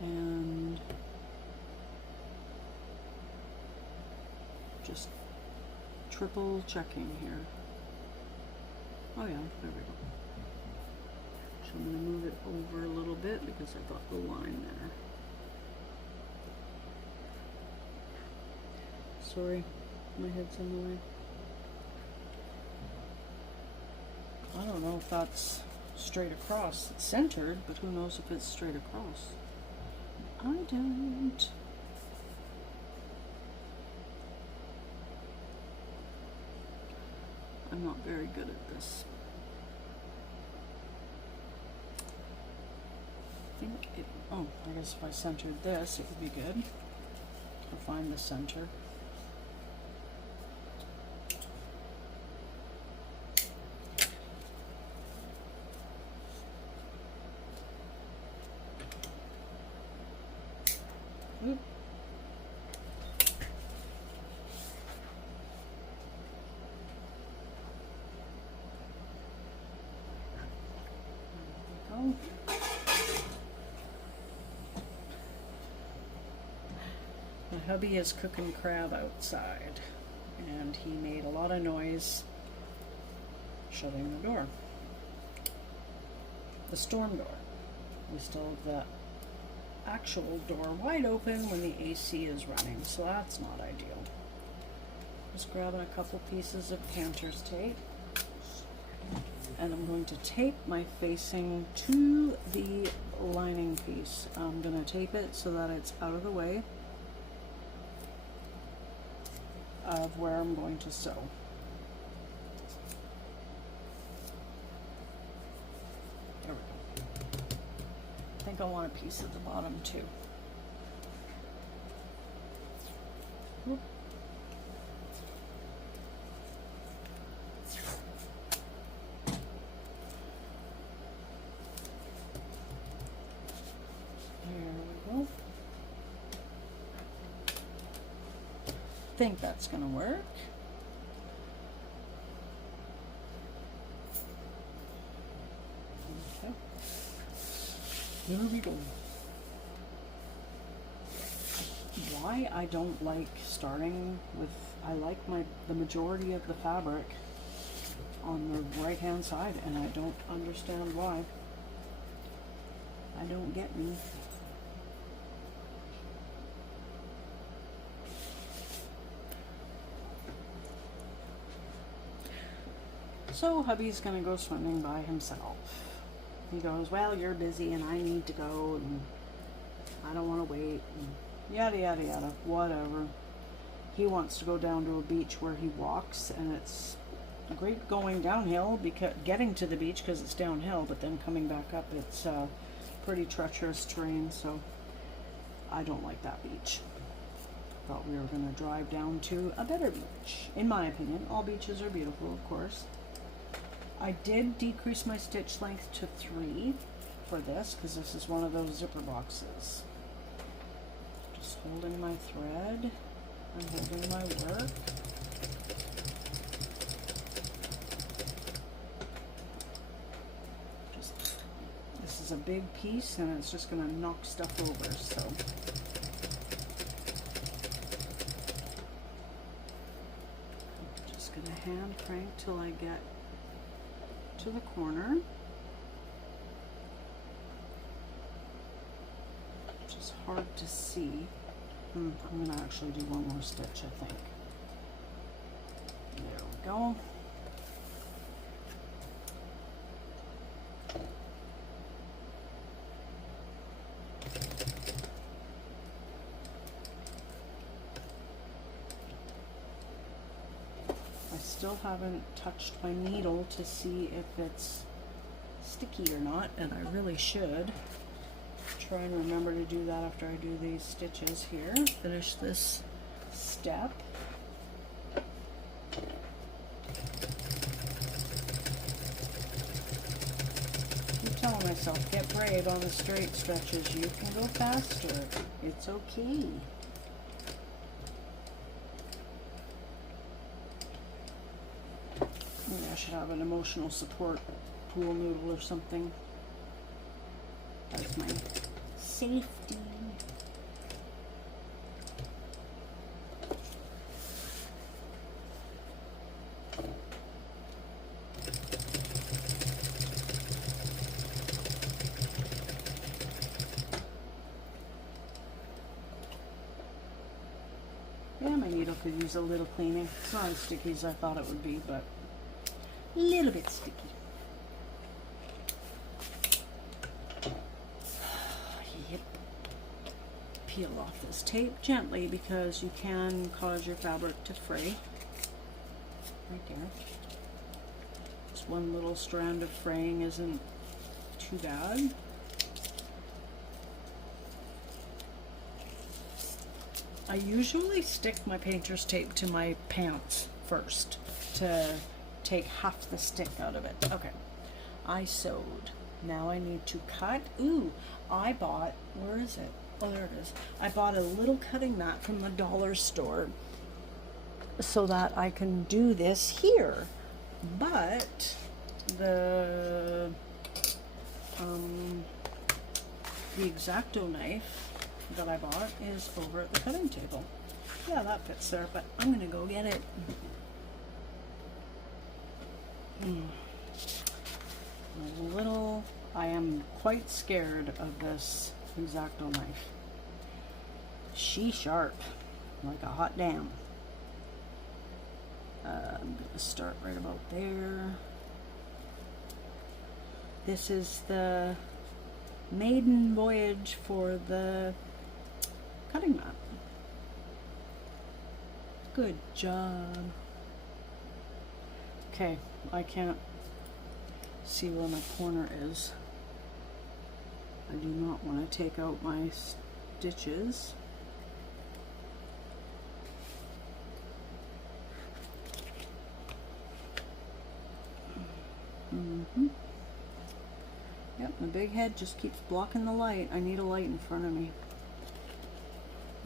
And just triple checking here. Oh yeah, there we go. So I'm going to move it over a little bit because I got the line there. Sorry, my head's in the way. I don't know if that's straight across. It's centered, but who knows if it's straight across. I don't. I'm not very good at this. I think it, oh, I guess if I centered this, it would be good. I'll find the center. Oop. There we go. My hubby is cooking crab outside, and he made a lot of noise shutting the door. The storm door. We still have the actual door wide open when the AC is running, so that's not ideal. Just grabbing a couple pieces of painter's tape, and I'm going to tape my facing to the lining piece. I'm going to tape it so that it's out of the way of where I'm going to sew. There we go. I think I want a piece at the bottom too. Whoop. Think that's gonna work. Okay. Here we go. Why I don't like starting with, I like the majority of the fabric on the right hand side, and I don't understand why. I don't get me. So hubby's gonna go swimming by himself. He goes, well, you're busy and I need to go and I don't want to wait, and yada yada yada, whatever. He wants to go down to a beach where he walks, and it's great going downhill, because getting to the beach because it's downhill, but then coming back up it's pretty treacherous terrain, so I don't like that beach. Thought we were going to drive down to a better beach, in my opinion. All beaches are beautiful, of course. I did decrease my stitch length to 3 for this, because this is one of those zipper boxes. Just holding my thread and holding my work. This is a big piece and it's just going to knock stuff over, so. I'm just going to hand crank till I get to the corner. Which is hard to see. I'm going to actually do one more stitch, I think. There we go. I still haven't touched my needle to see if it's sticky or not, and I really should. Try and remember to do that after I do these stitches here. Finish this step. I'm telling myself, get brave on the straight stretches. You can go faster. It's okay. Maybe I should have an emotional support pool noodle or something. That's my safety. Yeah, my needle could use a little cleaning. It's not as sticky as I thought it would be, but a little bit sticky. Peel off this tape gently because you can cause your fabric to fray. Right there. Just one little strand of fraying isn't too bad. I usually stick my painter's tape to my pants first to take half the stick out of it. Okay, I sewed. Now I need to cut. Ooh, I bought, where is it? Oh, there it is. I bought a little cutting mat from the dollar store so that I can do this here. But the X-Acto knife that I bought is over at the cutting table. Yeah, that fits there, but I'm gonna go get it. I am quite scared of this X-Acto knife. She's sharp, like a hot damn. I'm gonna start right about there. This is the maiden voyage for the cutting mat. Good job. Okay, I can't see where my corner is. I do not want to take out my stitches. Yep, the big head just keeps blocking the light. I need a light in front of me.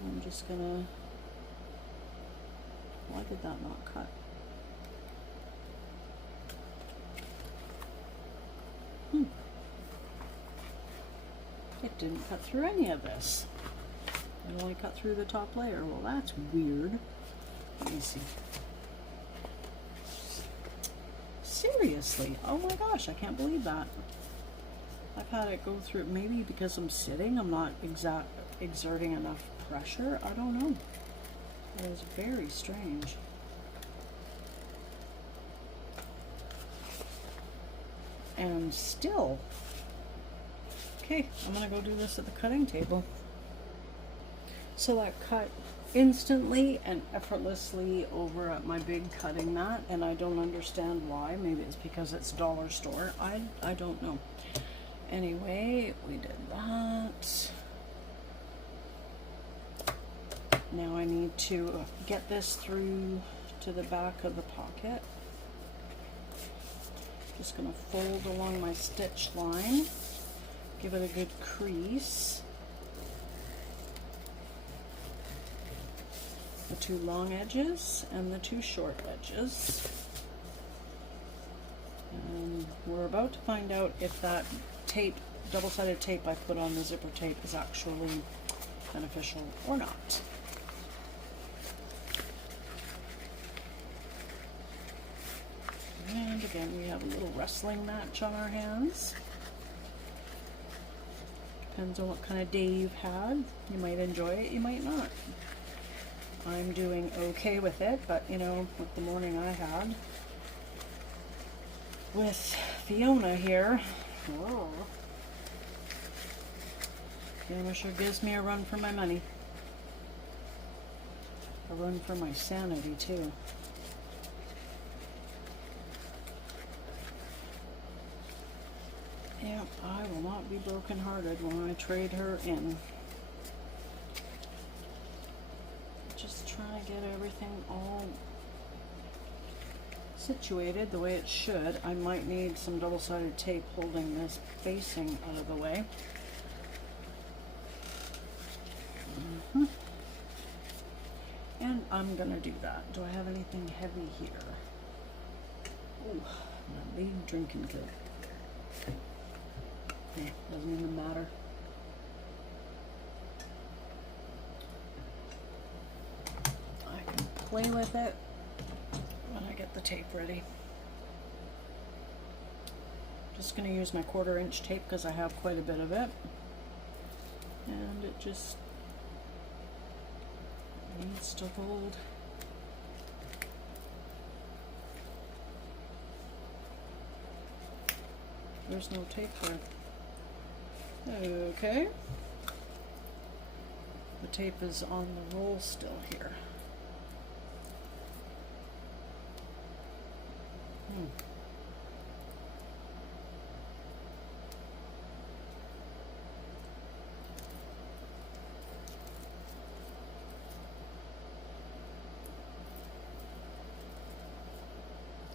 I'm just gonna... Why did that not cut? It didn't cut through any of this. It only cut through the top layer. Well, that's weird. Let me see. Seriously? Oh my gosh, I can't believe that. I've had it go through, maybe because I'm sitting, I'm not exerting enough pressure. I don't know. It was very strange. And still. Okay, I'm gonna go do this at the cutting table. So that cut instantly and effortlessly over at my big cutting mat, and I don't understand why. Maybe it's because it's dollar store. I don't know. Anyway, we did that. Now I need to get this through to the back of the pocket. Just gonna fold along my stitch line, give it a good crease. The two long edges and the two short edges. And we're about to find out if that tape, double-sided tape I put on the zipper tape is actually beneficial or not. And again, we have a little wrestling match on our hands. Depends on what kind of day you've had. You might enjoy it, you might not. I'm doing okay with it, but you know, with the morning I had with Fiona here, whoa. Fiona sure gives me a run for my money. A run for my sanity too. Yep, I will not be brokenhearted when I trade her in. Just trying to get everything all situated the way it should. I might need some double-sided tape holding this facing out of the way. And I'm gonna do that. Do I have anything heavy here? Ooh, my lead drinking kit. Doesn't even matter. I can play with it when I get the tape ready. Just going to use my 1/4 inch tape because I have quite a bit of it. And it just needs to hold. There's no tape there. Okay. The tape is on the roll still here.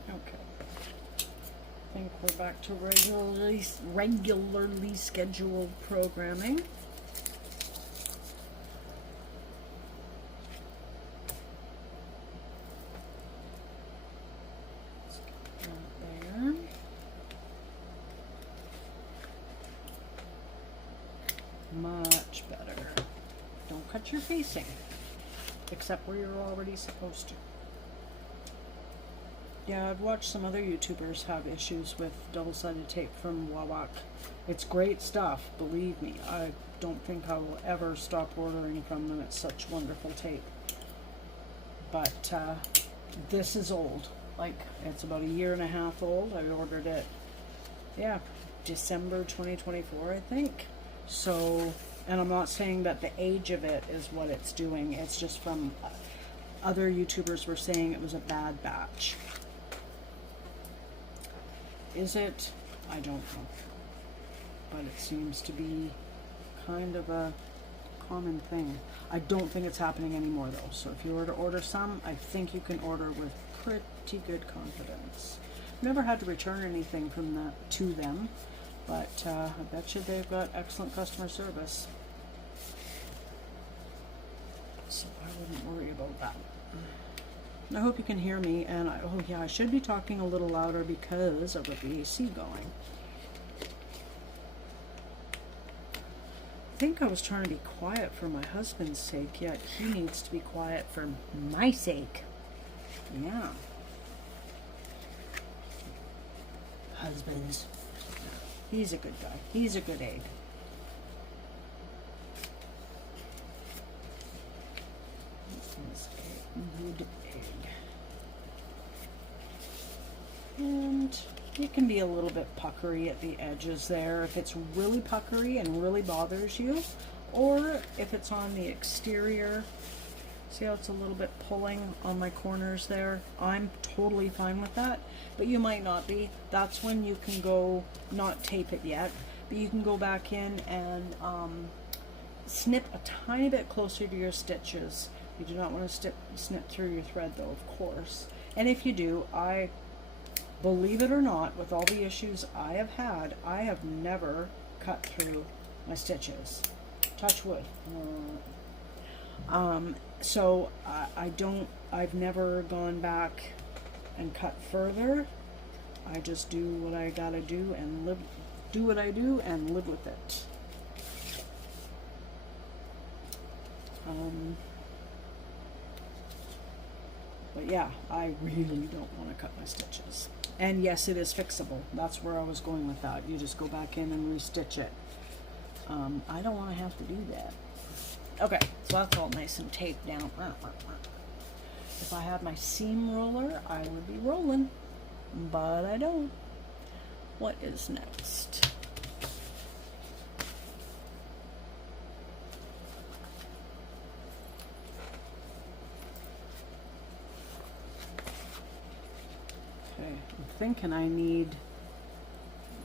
Okay. I think we're back to regularly scheduled programming. Much better. Don't cut your facing, except where you're already supposed to. Yeah, I've watched some other YouTubers have issues with double-sided tape from Wawak. It's great stuff, believe me. I don't think I will ever stop ordering from them. It's such wonderful tape. But this is old. Like, it's about 1.5 years old. I ordered it, yeah, December 2024, I think. So, and I'm not saying that the age of it is what it's doing. It's just from other YouTubers were saying it was a bad batch. Is it? I don't know. But it seems to be kind of a common thing. I don't think it's happening anymore though. So if you were to order some, I think you can order with pretty good confidence. never had to return anything from that to them, but I bet you they've got excellent customer service. So I wouldn't worry about that. I hope you can hear me, and oh yeah, I should be talking a little louder because I've got the AC going. I think I was trying to be quiet for my husband's sake, yet he needs to be quiet for my sake. Yeah. Husbands. He's a good guy. He's a good egg. He's a good egg. And it can be a little bit puckery at the edges there if it's really puckery and really bothers you, or if it's on the exterior. See how it's a little bit pulling on my corners there? I'm totally fine with that, but you might not be. That's when you can go, not tape it yet, but you can go back in and snip a tiny bit closer to your stitches. You do not want to snip through your thread though, of course. And if you do, believe it or not, with all the issues I have had, I have never cut through my stitches. Touch wood. So I've never gone back and cut further. I just do what I gotta do and do what I do and live with it. But yeah, I really don't want to cut my stitches. And yes, it is fixable. That's where I was going with that. You just go back in and restitch it. I don't want to have to do that. Okay, so that's all nice and taped down. If I had my seam roller, I would be rolling, but I don't. What is next? Okay, I'm thinking I need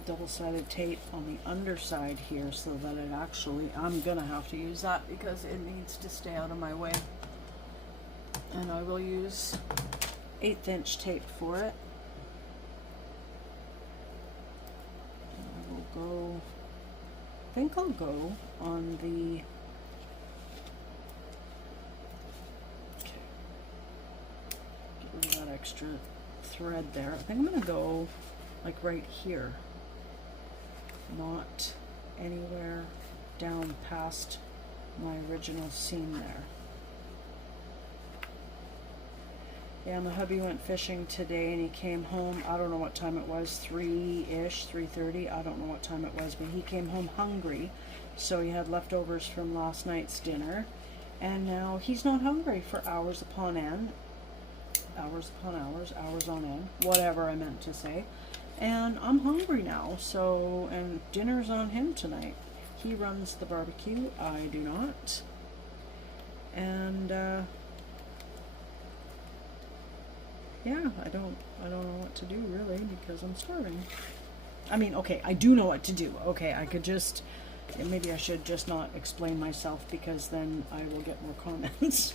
double-sided tape on the underside here so that it actually, I'm gonna have to use that because it needs to stay out of my way. And I will use 1/8 inch tape for it. And I will go, I think I'll go on the, okay, get rid of that extra thread there. I think I'm gonna go like right here. Not anywhere down past my original seam there. Yeah, my hubby went fishing today and he came home, I don't know what time it was, 3-ish, 3:30, I don't know what time it was, but he came home hungry, so he had leftovers from last night's dinner, and now he's not hungry for hours upon end, hours upon hours, hours on end, whatever I meant to say. And I'm hungry now, so, and dinner's on him tonight. He runs the barbecue, I do not. And, yeah, I don't know what to do really because I'm starving. I mean, okay, I do know what to do. Okay, I could just, maybe I should just not explain myself because then I will get more comments.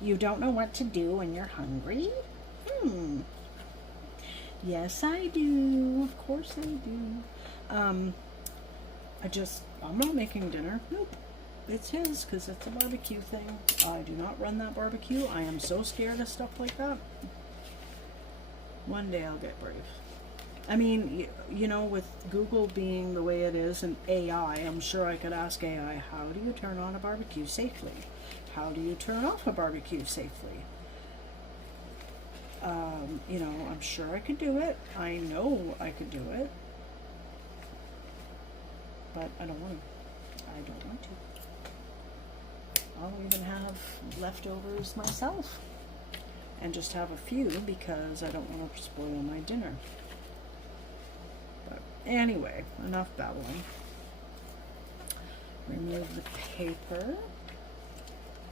You don't know what to do when you're hungry? Yes, I do. Of course I do. I'm not making dinner. Nope. It's his because it's a barbecue thing. I do not run that barbecue. I am so scared of stuff like that. One day I'll get brave. I mean, you know, with Google being the way it is and AI, I'm sure I could ask AI, how do you turn on a barbecue safely? How do you turn off a barbecue safely? You know, I'm sure I could do it. I know I could do it. But I don't want to. I don't want to. I'll even have leftovers myself. And just have a few because I don't want to spoil my dinner. But anyway, enough babbling. Remove the paper.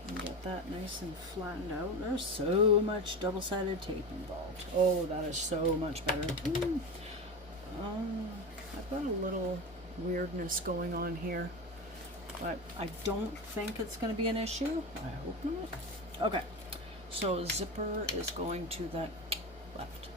And get that nice and flattened out. There's so much double-sided tape involved. Oh, that is so much better. I've got a little weirdness going on here, but I don't think it's going to be an issue. I hope not. Okay, so zipper is going to that left.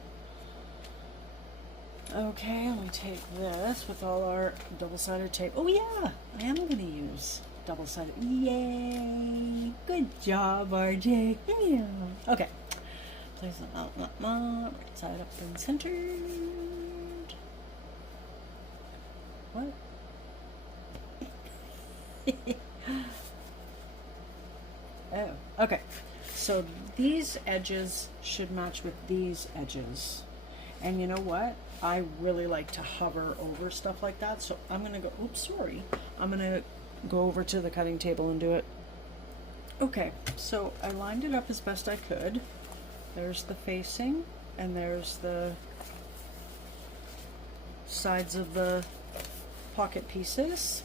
Okay, let me take this with all our double-sided tape. Oh yeah, I am going to use double-sided. Yay! Good job, RJ. Yeah. Okay. Place them out, right side up and centered. What? Oh, okay. So these edges should match with these edges. And you know what? I really like to hover over stuff like that. So I'm going to go, oops, sorry. I'm going to go over to the cutting table and do it. Okay, so I lined it up as best I could. There's the facing and there's the sides of the pocket pieces.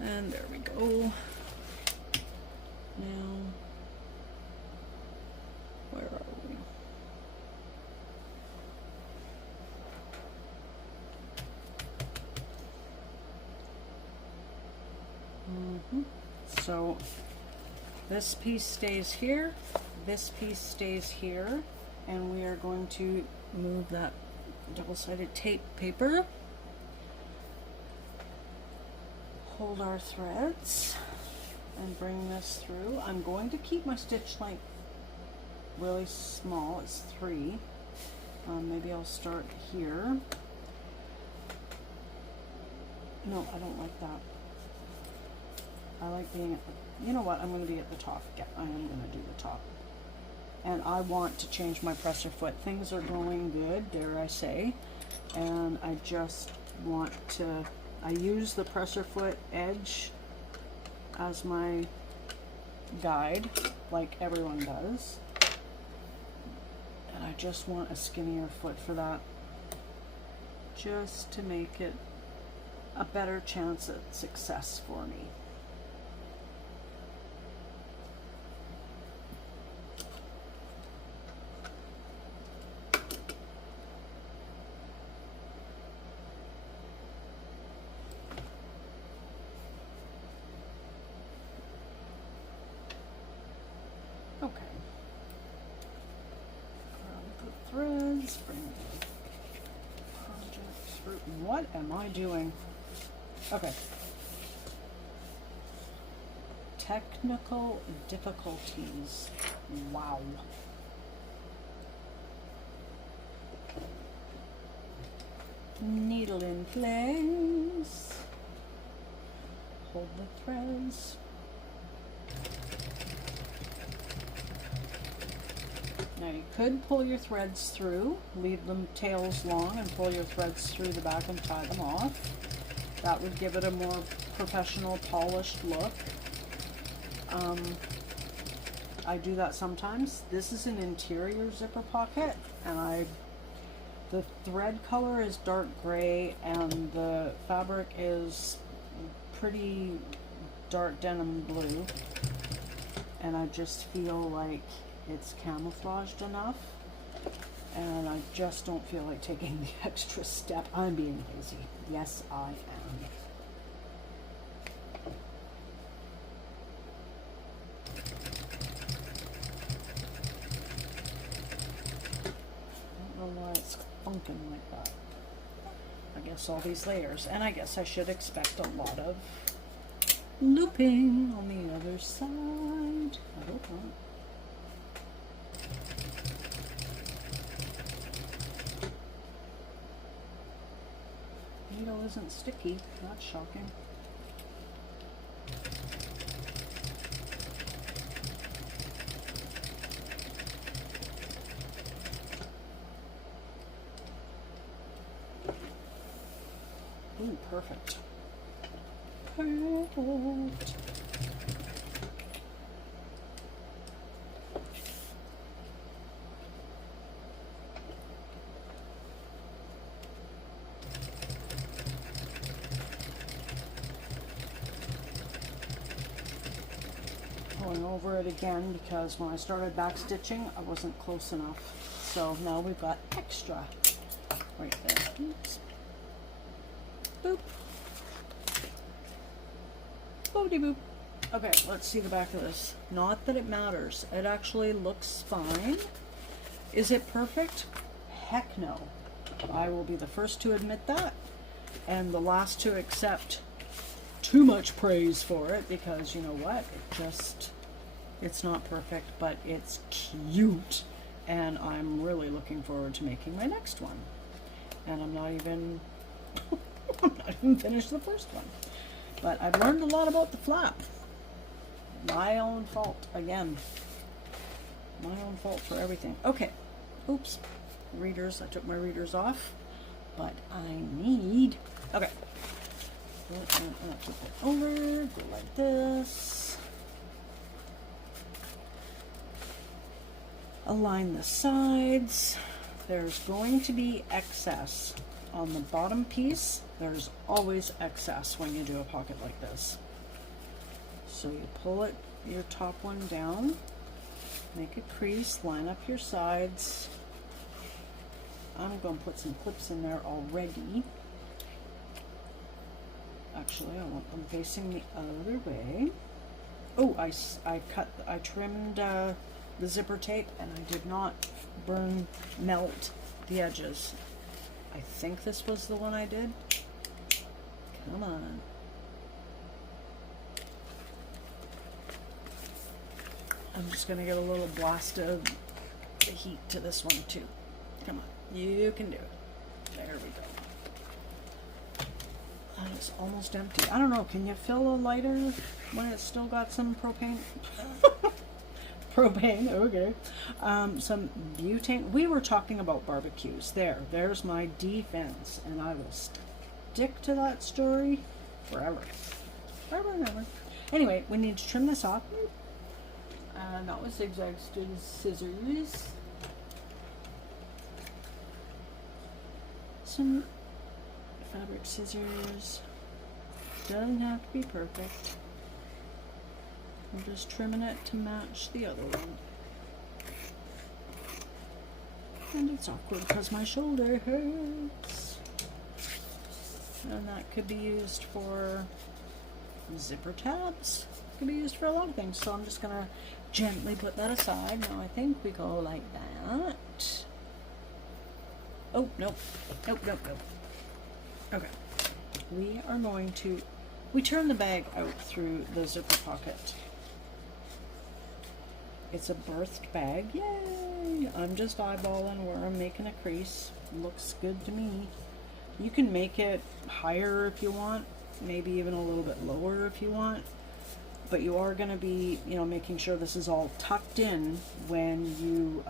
And there we go. Now, where are we? So this piece stays here, this piece stays here, and we are going to move that double-sided tape paper, hold our threads, and bring this through. I'm going to keep my stitch length really small, it's 3. Maybe I'll start here. No, I don't like that. I like being at the, you know what, I'm going to be at the top. Yeah, I am going to do the top. And I want to change my presser foot. Things are going good, dare I say. And I just want to, I use the presser foot edge as my guide, like everyone does. And I just want a skinnier foot for that. Just to make it a better chance at success for me. Threads, bring the project through. What am I doing? Okay. Technical difficulties. Wow. Needle in place. Hold the threads. Now you could pull your threads through, leave them tails long and pull your threads through the back and tie them off. That would give it a more professional, polished look. I do that sometimes. This is an interior zipper pocket, and the thread color is dark gray and the fabric is pretty dark denim blue, and I just feel like it's camouflaged enough, and I just don't feel like taking the extra step. I'm being lazy. Yes, I am. I don't know why it's funking like that. I guess all these layers, and I guess I should expect a lot of looping on the other side. I hope not. Needle isn't sticky, that's shocking. Ooh, perfect. Perfect. Going over it again because when I started back stitching I wasn't close enough, so now we've got extra right there. Oops. Boop. Boopity boop. Okay, let's see the back of this. Not that it matters, it actually looks fine. Is it perfect? Heck no. I will be the first to admit that, and the last to accept too much praise for it, because you know what? It's not perfect, but it's cute, and I'm really looking forward to making my next one. And I'm not even finished the first one. But I've learned a lot about the flap. My own fault again. My own fault for everything. Okay. Oops. Readers. I took my readers off. But I need... Okay. Flip it over. Go like this. Align the sides. There's going to be excess on the bottom piece. There's always excess when you do a pocket like this. So you pull it, your top one down, make a crease, line up your sides. I'm going to put some clips in there already. Actually, I want them facing the other way. Oh, I trimmed the zipper tape, and I did not melt the edges. I think this was the one I did. Come on. I'm just going to get a little blast of the heat to this one too. Come on, you can do it. There we go. And it's almost empty. I don't know, can you fill a lighter when it's still got some propane? Propane, okay. Some butane. We were talking about barbecues. There's my defense, and I will stick to that story forever. Forever and ever. Anyway, we need to trim this off. Not with zigzag scissors. Some fabric scissors. Doesn't have to be perfect. I'm just trimming it to match the other one. And it's awkward because my shoulder hurts. And that could be used for zipper tabs. Could be used for a lot of things. So I'm just going to gently put that aside. Now I think we go like that. Oh, nope. Nope, nope, nope. Okay. We are going to... We turn the bag out through the zipper pocket. It's a birthed bag. Yay! I'm just eyeballing where I'm making a crease. Looks good to me. You can make it higher if you want. Maybe even a little bit lower if you want. But you are going to be, you know, making sure this is all tucked in when you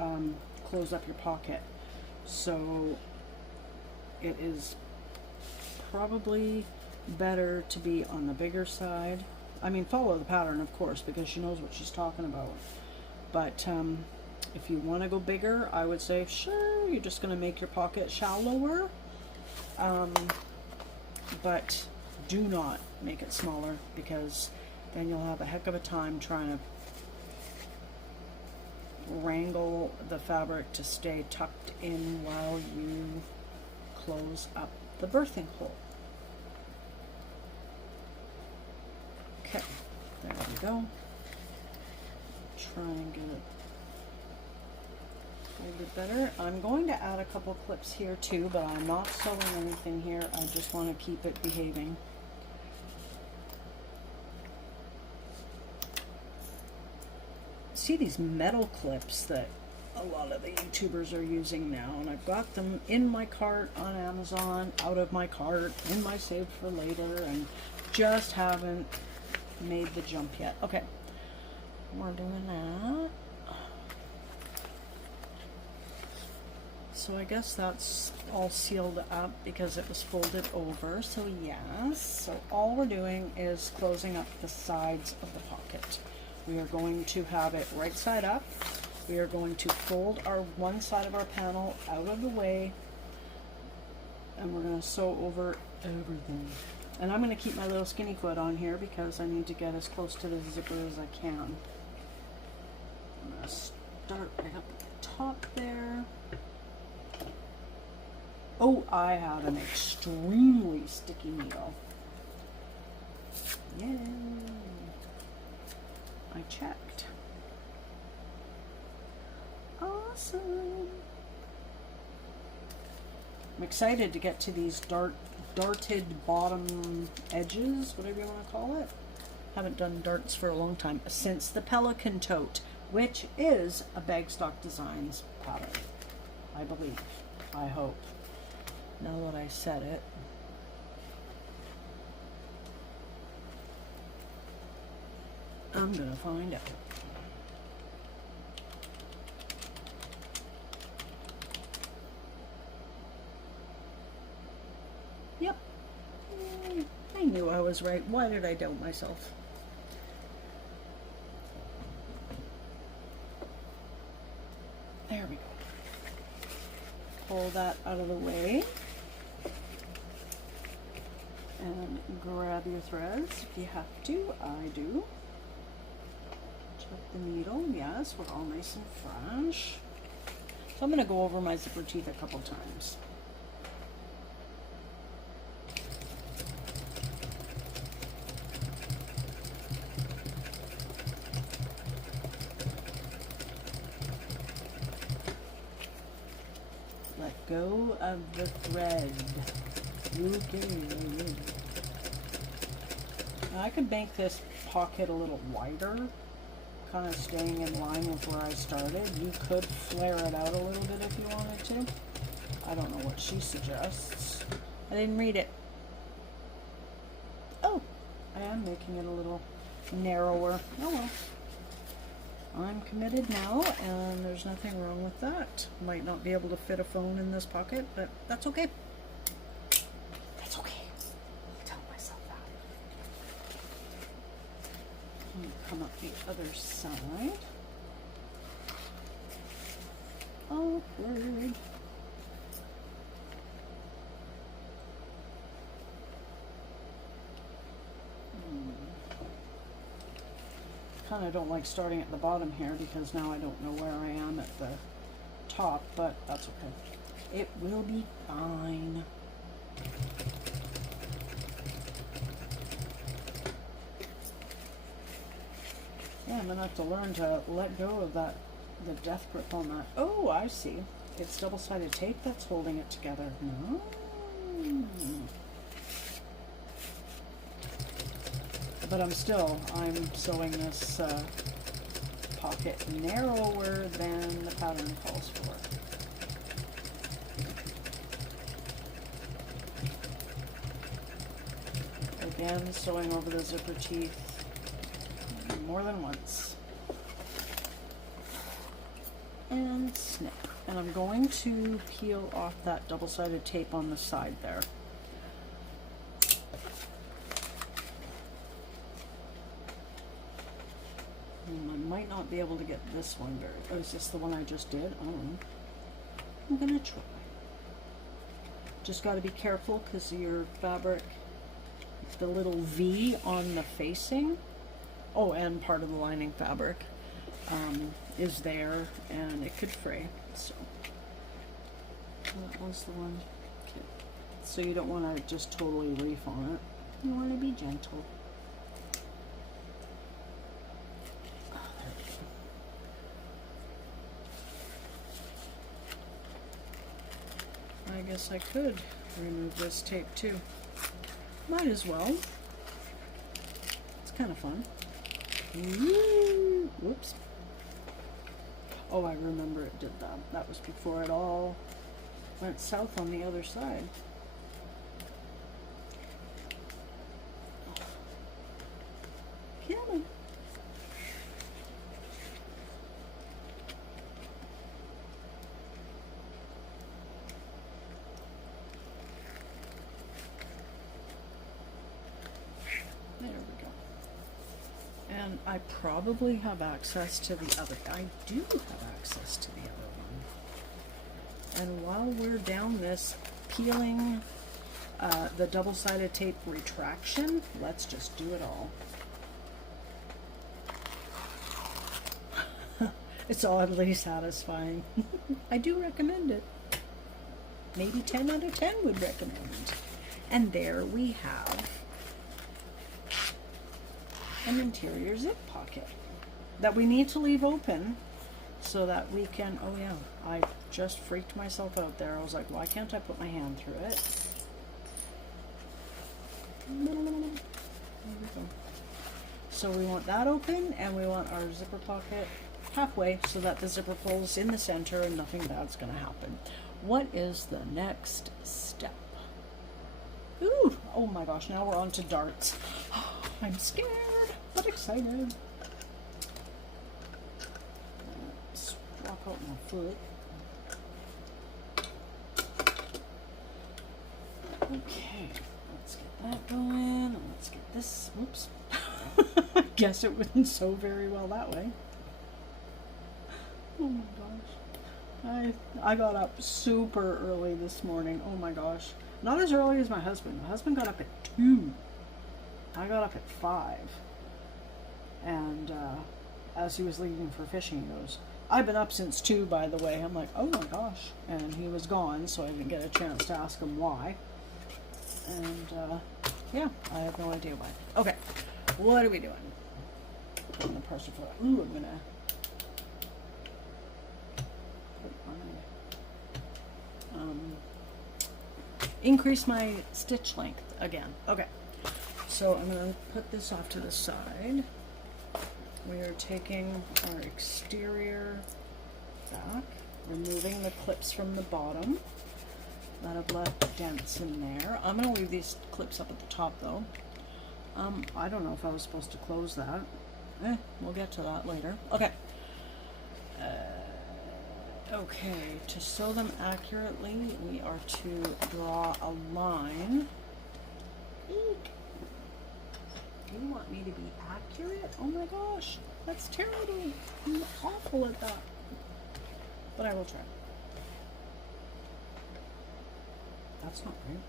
close up your pocket. So it is probably better to be on the bigger side. I mean, follow the pattern, of course, because she knows what she's talking about. But if you want to go bigger, I would say, sure, you're just going to make your pocket shallower. But do not make it smaller, because then you'll have a heck of a time trying to wrangle the fabric to stay tucked in while you close up the birthing hole. Okay, there we go. Try and get it a little bit better. I'm going to add a couple clips here too, but I'm not sewing anything here. I just want to keep it behaving. See these metal clips that a lot of the YouTubers are using now, and I've got them in my cart on Amazon, out of my cart, in my save for later, and just haven't made the jump yet. Okay, we're doing that. So I guess that's all sealed up because it was folded over, so yes. So all we're doing is closing up the sides of the pocket. We are going to have it right side up. We are going to fold our one side of our panel out of the way, and we're going to sew over everything. And I'm going to keep my little skinny foot on here because I need to get as close to the zipper as I can. I'm going to start right up at the top there. Oh, I have an extremely sticky needle. Yay! I checked. Awesome. I'm excited to get to these darted bottom edges, whatever you want to call it. Haven't done darts for a long time, since the Pelican Tote, which is a Bagstock Designs pattern, I believe. I hope. Now that I said it. I'm gonna find out. Yep. I knew I was right. Why did I doubt myself? There we go. Pull that out of the way. And grab your threads if you have to. I do. Check the needle. Yes, we're all nice and fresh. So I'm going to go over my zipper teeth a couple times. Let go of the thread. Okay. Now I could make this pocket a little wider, kind of staying in line with where I started. You could flare it out a little bit if you wanted to. I don't know what she suggests. I didn't read it. Oh, I am making it a little narrower. Oh well. I'm committed now, and there's nothing wrong with that. Might not be able to fit a phone in this pocket, but that's okay. That's okay. I'll tell myself that. Come up the other side. Awkward. Kind of don't like starting at the bottom here because now I don't know where I am at the top, but that's okay. It will be fine. Yeah, I'm gonna have to learn to let go of that, the death grip on that. Oh, I see. It's double-sided tape that's holding it together. No. But I'm sewing this pocket narrower than the pattern calls for. Again, sewing over the zipper teeth more than once. And snip. And I'm going to peel off that double-sided tape on the side there. I might not be able to get this one very. Oh, is this the one I just did? Oh, I'm gonna try. Just got to be careful because your fabric, the little V on the facing, oh, and part of the lining fabric is there, and it could fray. So that was the one. Okay. So you don't want to just totally reef on it. You want to be gentle. I guess I could remove this tape too. Might as well. It's kind of fun. Whoops. Oh, I remember it did that. That was before it all went south on the other side. Come on. There we go. And I probably have access to the other. I do have access to the other one. And while we're down this peeling the double-sided tape retraction, let's just do it all. It's oddly satisfying. I do recommend it. Maybe 10 out of 10 would recommend. And there we have an interior zip pocket that we need to leave open so that we can, oh yeah, I Just freaked myself out there. I was like, why can't I put my hand through it? There we go. So we want that open, and we want our zipper pocket halfway so that the zipper pulls in the center and nothing bad's going to happen. What is the next step? Ooh, oh my gosh, now we're on to darts. I'm scared, but excited. Swap out my foot. Okay, let's get that going. Let's get this. Whoops. I guess it wouldn't sew very well that way. Oh my gosh. I got up super early this morning. Oh my gosh. Not as early as my husband. My husband got up at 2. I got up at 5. And as he was leaving for fishing, he goes, I've been up since 2, by the way. I'm like, oh my gosh. And he was gone, so I didn't get a chance to ask him why. And yeah, I have no idea why. Okay, what are we doing? Putting the pressure foot. Ooh, I'm gonna put my increase my stitch length again. Okay, so I'm gonna put this off to the side. We are taking our exterior back, removing the clips from the bottom that have left dents in there. I'm going to leave these clips up at the top though. I don't know if I was supposed to close that. We'll get to that later. Okay. Okay, to sew them accurately, we are to draw a line. Eek. You want me to be accurate? Oh my gosh, that's terrible. I'm awful at that. But I will try. That's not right.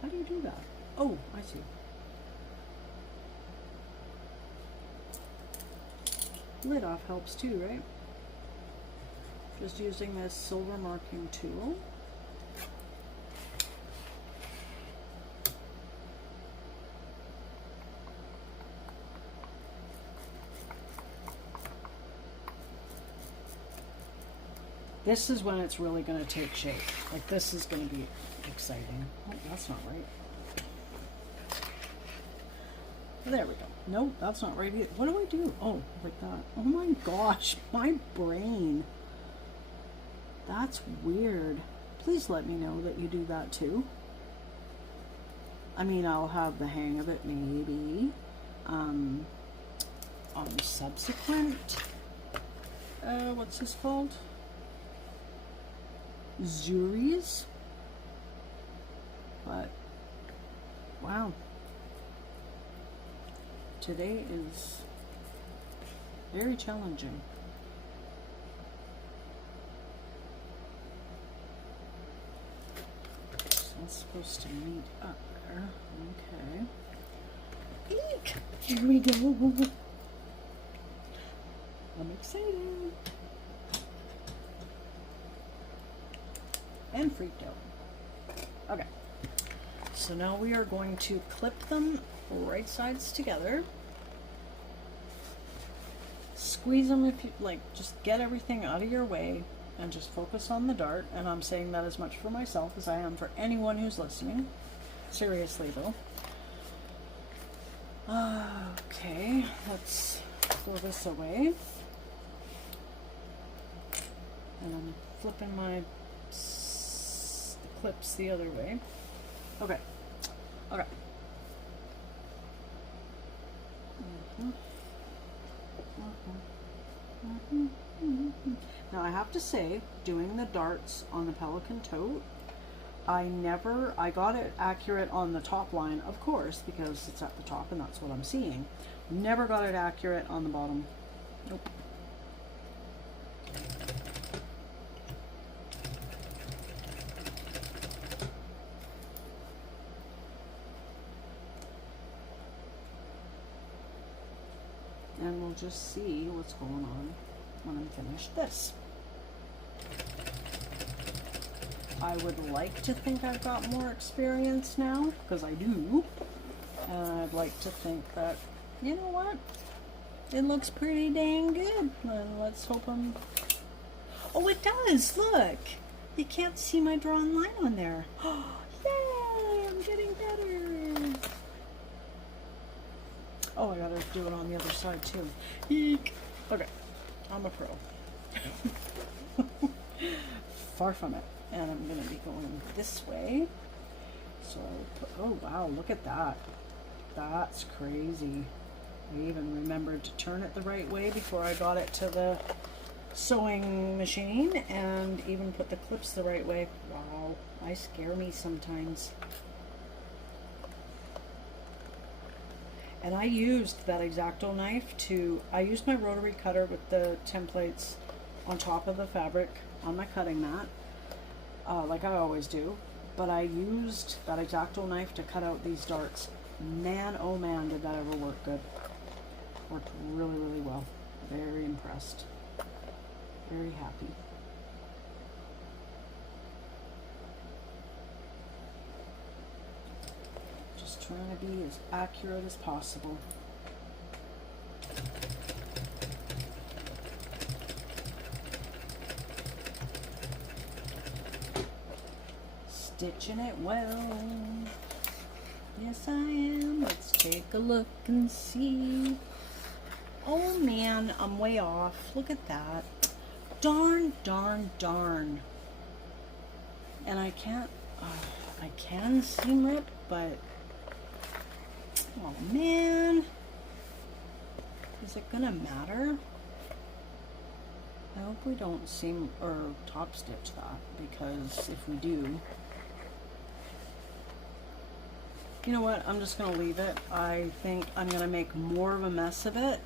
How do you do that? Oh, I see. Lid off helps too, right? Just using this silver marking tool. This is when it's really going to take shape. Like this is going to be exciting. Oh, that's not right. There we go. Nope, that's not right either. What do I do? Oh, like that. Oh my gosh, my brain. That's weird. Please let me know that you do that too. I mean, I'll have the hang of it maybe. On subsequent, what's this called? Zuri's. But wow, today is very challenging. So that's supposed to meet up there. Okay. Eek! Here we go. I'm excited and freaked out. Okay. So now we are going to clip them right sides together. Squeeze them if you like, just get everything out of your way and just focus on the dart. And I'm saying that as much for myself as I am for anyone who's listening. Seriously though. Okay, let's throw this away. And I'm flipping my clips the other way. Okay. Okay. Now I have to say, doing the darts on the Pelican tote, I got it accurate on the top line, of course, because it's at the top and that's what I'm seeing. Never got it accurate on the bottom. Nope. And we'll just see what's going on when I'm finished this. I would like to think I've got more experience now, because I do. And I'd like to think that, you know what? It looks pretty dang good. And let's hope I'm... Oh, it does. Look. You can't see my drawn line on there. Oh, yay! I'm getting better. Oh, I gotta do it on the other side too. Eek. Okay. I'm a pro. Far from it. And I'm gonna be going this way. So, oh wow, look at that. That's crazy. I even remembered to turn it the right way before I got it to the sewing machine, and even put the clips the right way. Wow, I scare me sometimes. And I used that X-Acto knife I used my rotary cutter with the templates on top of the fabric on my cutting mat, like I always do, but I used that X-Acto knife to cut out these darts. Man, oh man, did that ever work good. Worked really, really well. Very impressed. Very happy. Just trying to be as accurate as possible. Stitching it well. Yes, I am. Let's take a look and see. Oh man, I'm way off. Look at that. Darn, darn, darn. And I can't, I can seam rip, but, oh man. Is it gonna matter? I hope we don't seam or top stitch that, because if we do, you know what, I'm just gonna leave it. I think I'm gonna make more of a mess of it.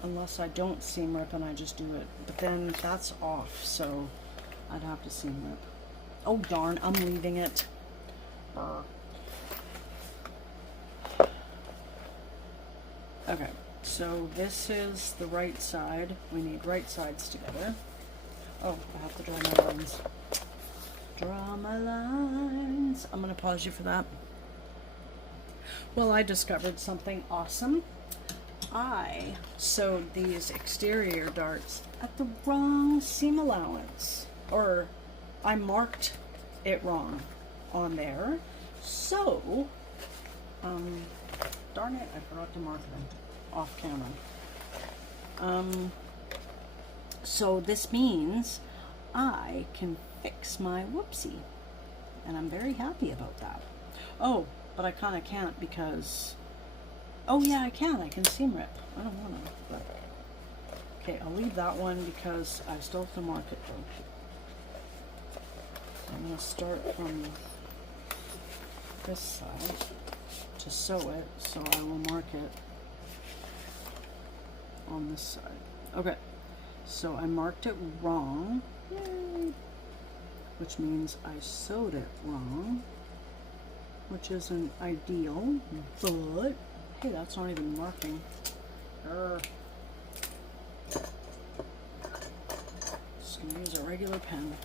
Unless I don't seam rip and I just do it. But then that's off, so I'd have to seam rip. Oh darn, I'm leaving it. Okay, so this is the right side. We need right sides together. Oh, I have to draw my lines. Draw my lines. I'm gonna pause you for that. Well, I discovered something awesome. I sewed these exterior darts at the wrong seam allowance, or I marked it wrong on there. So, darn it, I forgot to mark them off camera. So this means I can fix my whoopsie, and I'm very happy about that. Oh, but I kind of can't because, oh yeah, I can seam rip. I don't want to, but okay, I'll leave that one because I still have to mark it though. I'm going to start from this side to sew it, so I will mark it on this side. Okay, so I marked it wrong. Yay. Which means I sewed it wrong, which isn't ideal, but hey, that's not even marking. Just gonna use a regular pen.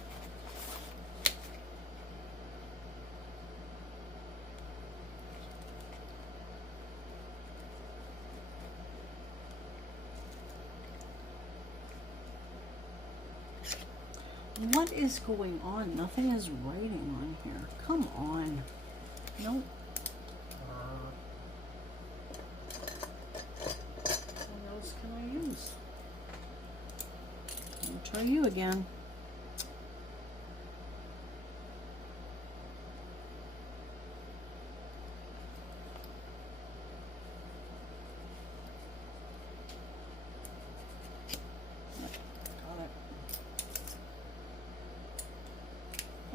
What is going on? Nothing is writing on here. Come on. Nope. What else can I use? I'll try you again.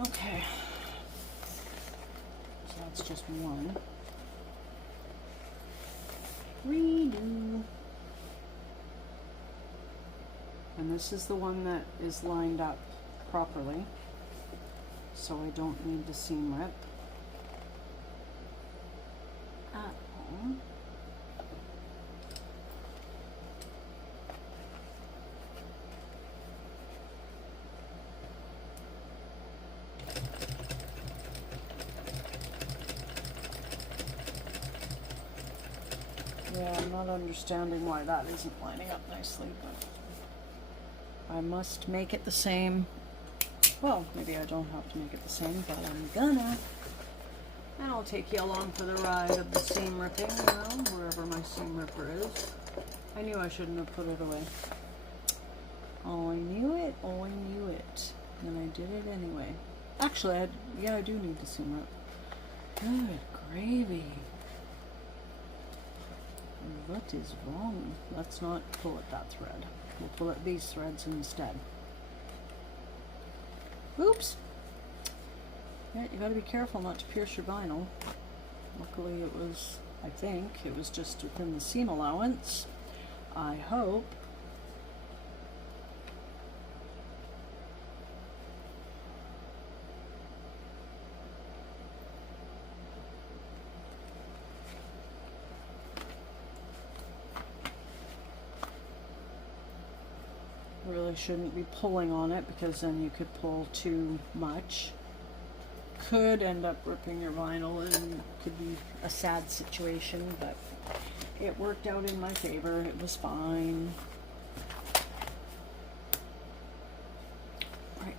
Okay, so that's just one. Redo. And this is the one that is lined up properly, so I don't need the seam rip at all. Yeah, I'm not understanding why that isn't lining up nicely, but I must make it the same. Well, maybe I don't have to make it the same, but I'm gonna. And I'll take you along for the ride of the seam ripping around wherever my seam ripper is. I knew I shouldn't have put it away. Oh, I knew it. Oh, I knew it. And I did it anyway. Actually, I do need to seam rip. Good gravy. What is wrong? Let's not pull at that thread. We'll pull at these threads instead. Oops! Yeah, you gotta be careful not to pierce your vinyl. Luckily it was, I think, it was just within the seam allowance. I hope. Really shouldn't be pulling on it because then you could pull too much. Could end up ripping your vinyl and could be a sad situation, but it worked out in my favor. It was fine. Right.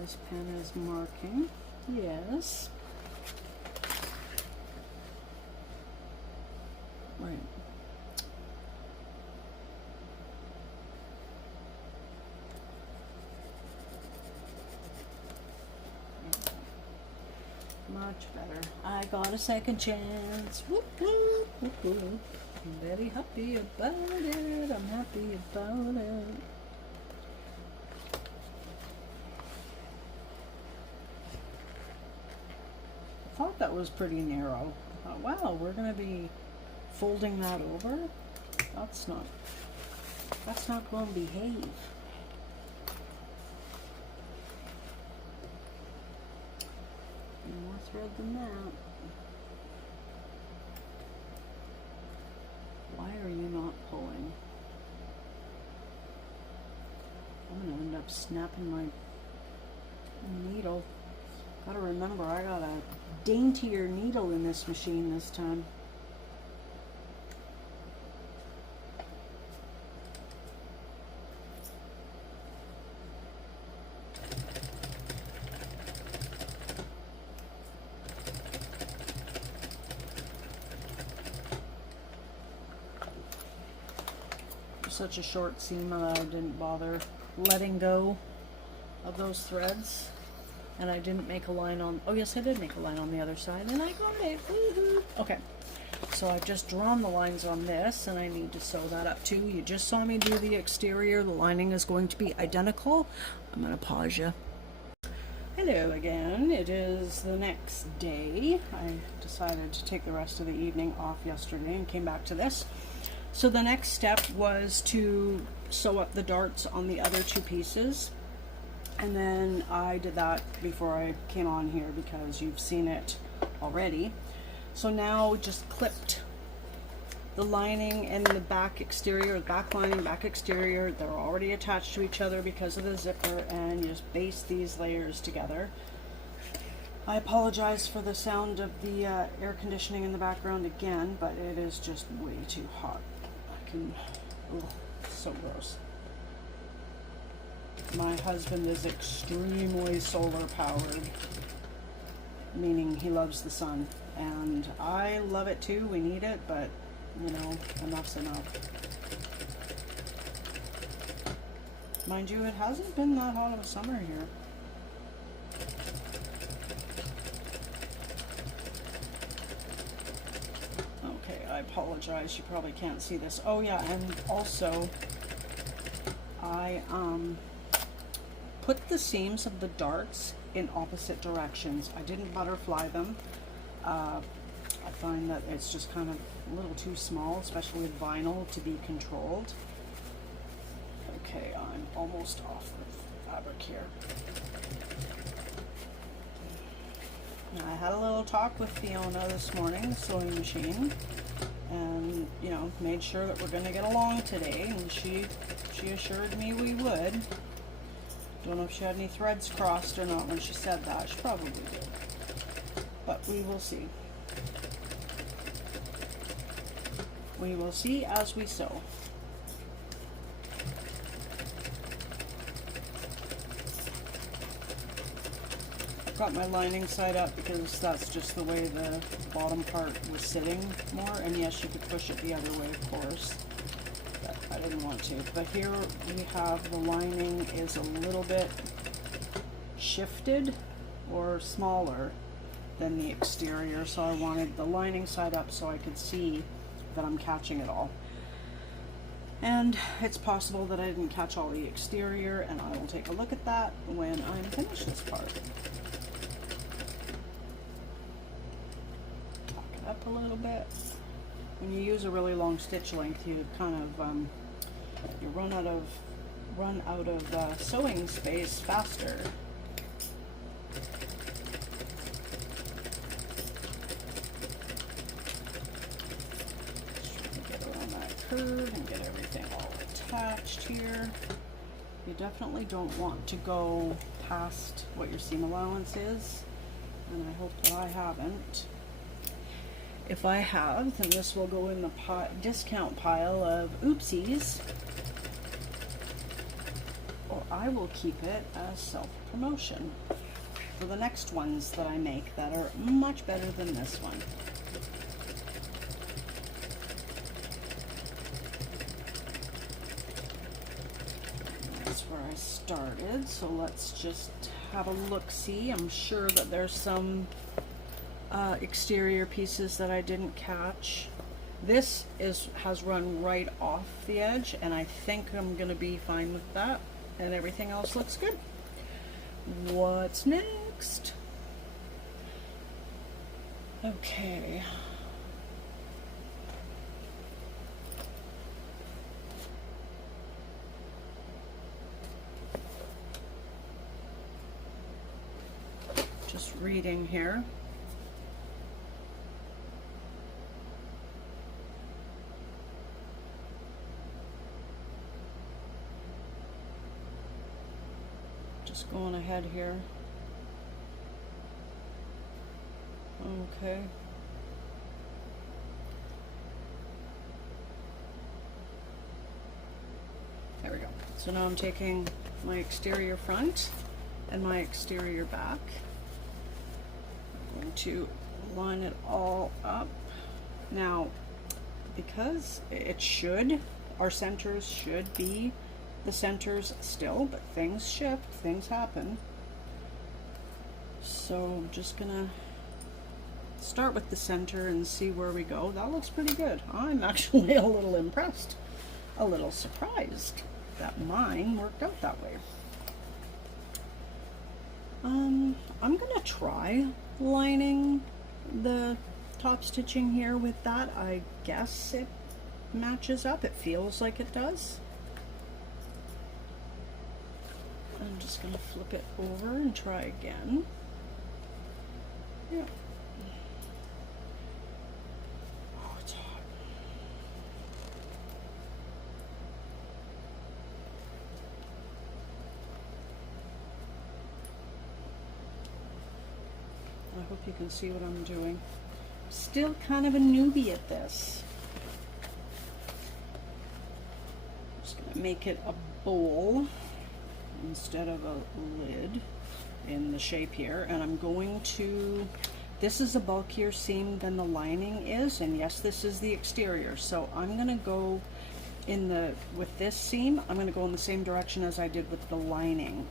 This pen is marking. Yes. Right. Much better. I got a second chance. Whoop, whoop, whoop, whoop. I'm very happy about it. I'm happy about it. I thought that was pretty narrow. I thought, wow, we're going to be folding that over? That's not going to behave. More thread than that. Why are you not pulling? I'm going to end up snapping my needle. Gotta remember, I got a daintier needle in this machine this time. Such a short seam that I didn't bother letting go of those threads. And I didn't make a line on, oh yes, I did make a line on the other side, and I got it. Woohoo! Okay, so I've just drawn the lines on this, and I need to sew that up too. You just saw me do the exterior. The lining is going to be identical. I'm going to pause you. Hello again. It is the next day. I decided to take the rest of the evening off yesterday and came back to this. So the next step was to sew up the darts on the other two pieces. And then I did that before I came on here because you've seen it already. So now just clipped the lining and the back exterior, the back lining, back exterior. They're already attached to each other because of the zipper, and you just baste these layers together. I apologize for the sound of the air conditioning in the background again, but it is just way too hot. So gross. My husband is extremely solar powered, meaning he loves the sun, and I love it too. We need it, but you know, enough's enough. Mind you, it hasn't been that hot of a summer here. Okay, I apologize. You probably can't see this. Oh yeah, and also I put the seams of the darts in opposite directions. I didn't butterfly them. I find that it's just kind of a little too small, especially with vinyl, to be controlled. Okay, I'm almost off the fabric here. I had a little talk with Fiona this morning, the sewing machine, and you know, made sure that we're gonna get along today, and she assured me we would. Don't know if she had any threads crossed or not when she said that. She probably did, but we will see. We will see as we sew. Got my lining side up because that's just the way the bottom part was sitting more, and yes, you could push it the other way, of course, but I didn't want to. But here we have the lining is a little bit shifted or smaller than the exterior, so I wanted the lining side up so I could see that I'm catching it all. And it's possible that I didn't catch all the exterior, and I will take a look at that when I'm finished this part. Up a little bit. When you use a really long stitch length, you kind of you run out of sewing space faster. Just trying to get around that curve and get everything all attached here. You definitely don't want to go past what your seam allowance is, and I hope that I haven't. If I have, then this will go in the discount pile of oopsies, or I will keep it as self-promotion for the next ones that I make that are much better than this one. That's where I started, so let's just have a look-see. I'm sure that there's some exterior pieces that I didn't catch. This has run right off the edge, and I think I'm gonna be fine with that, and everything else looks good. What's next? Okay. Just reading here. Going ahead here. Okay. There we go. So now I'm taking my exterior front and my exterior back. I'm going to line it all up. Now, because our centers should be the centers still, but things shift, things happen. So I'm just gonna start with the center and see where we go. That looks pretty good. I'm actually a little impressed, a little surprised that mine worked out that way. I'm gonna try lining the top stitching here with that. I guess it matches up. It feels like it does. I'm just going to flip it over and try again. Yeah. Oh, it's hot. I hope you can see what I'm doing. Still kind of a newbie at this. I'm just going to make it a bowl instead of a lid in the shape here, and I'm going to, this is a bulkier seam than the lining is, and yes, this is the exterior, so I'm going to go with this seam, I'm going to go in the same direction as I did with the lining,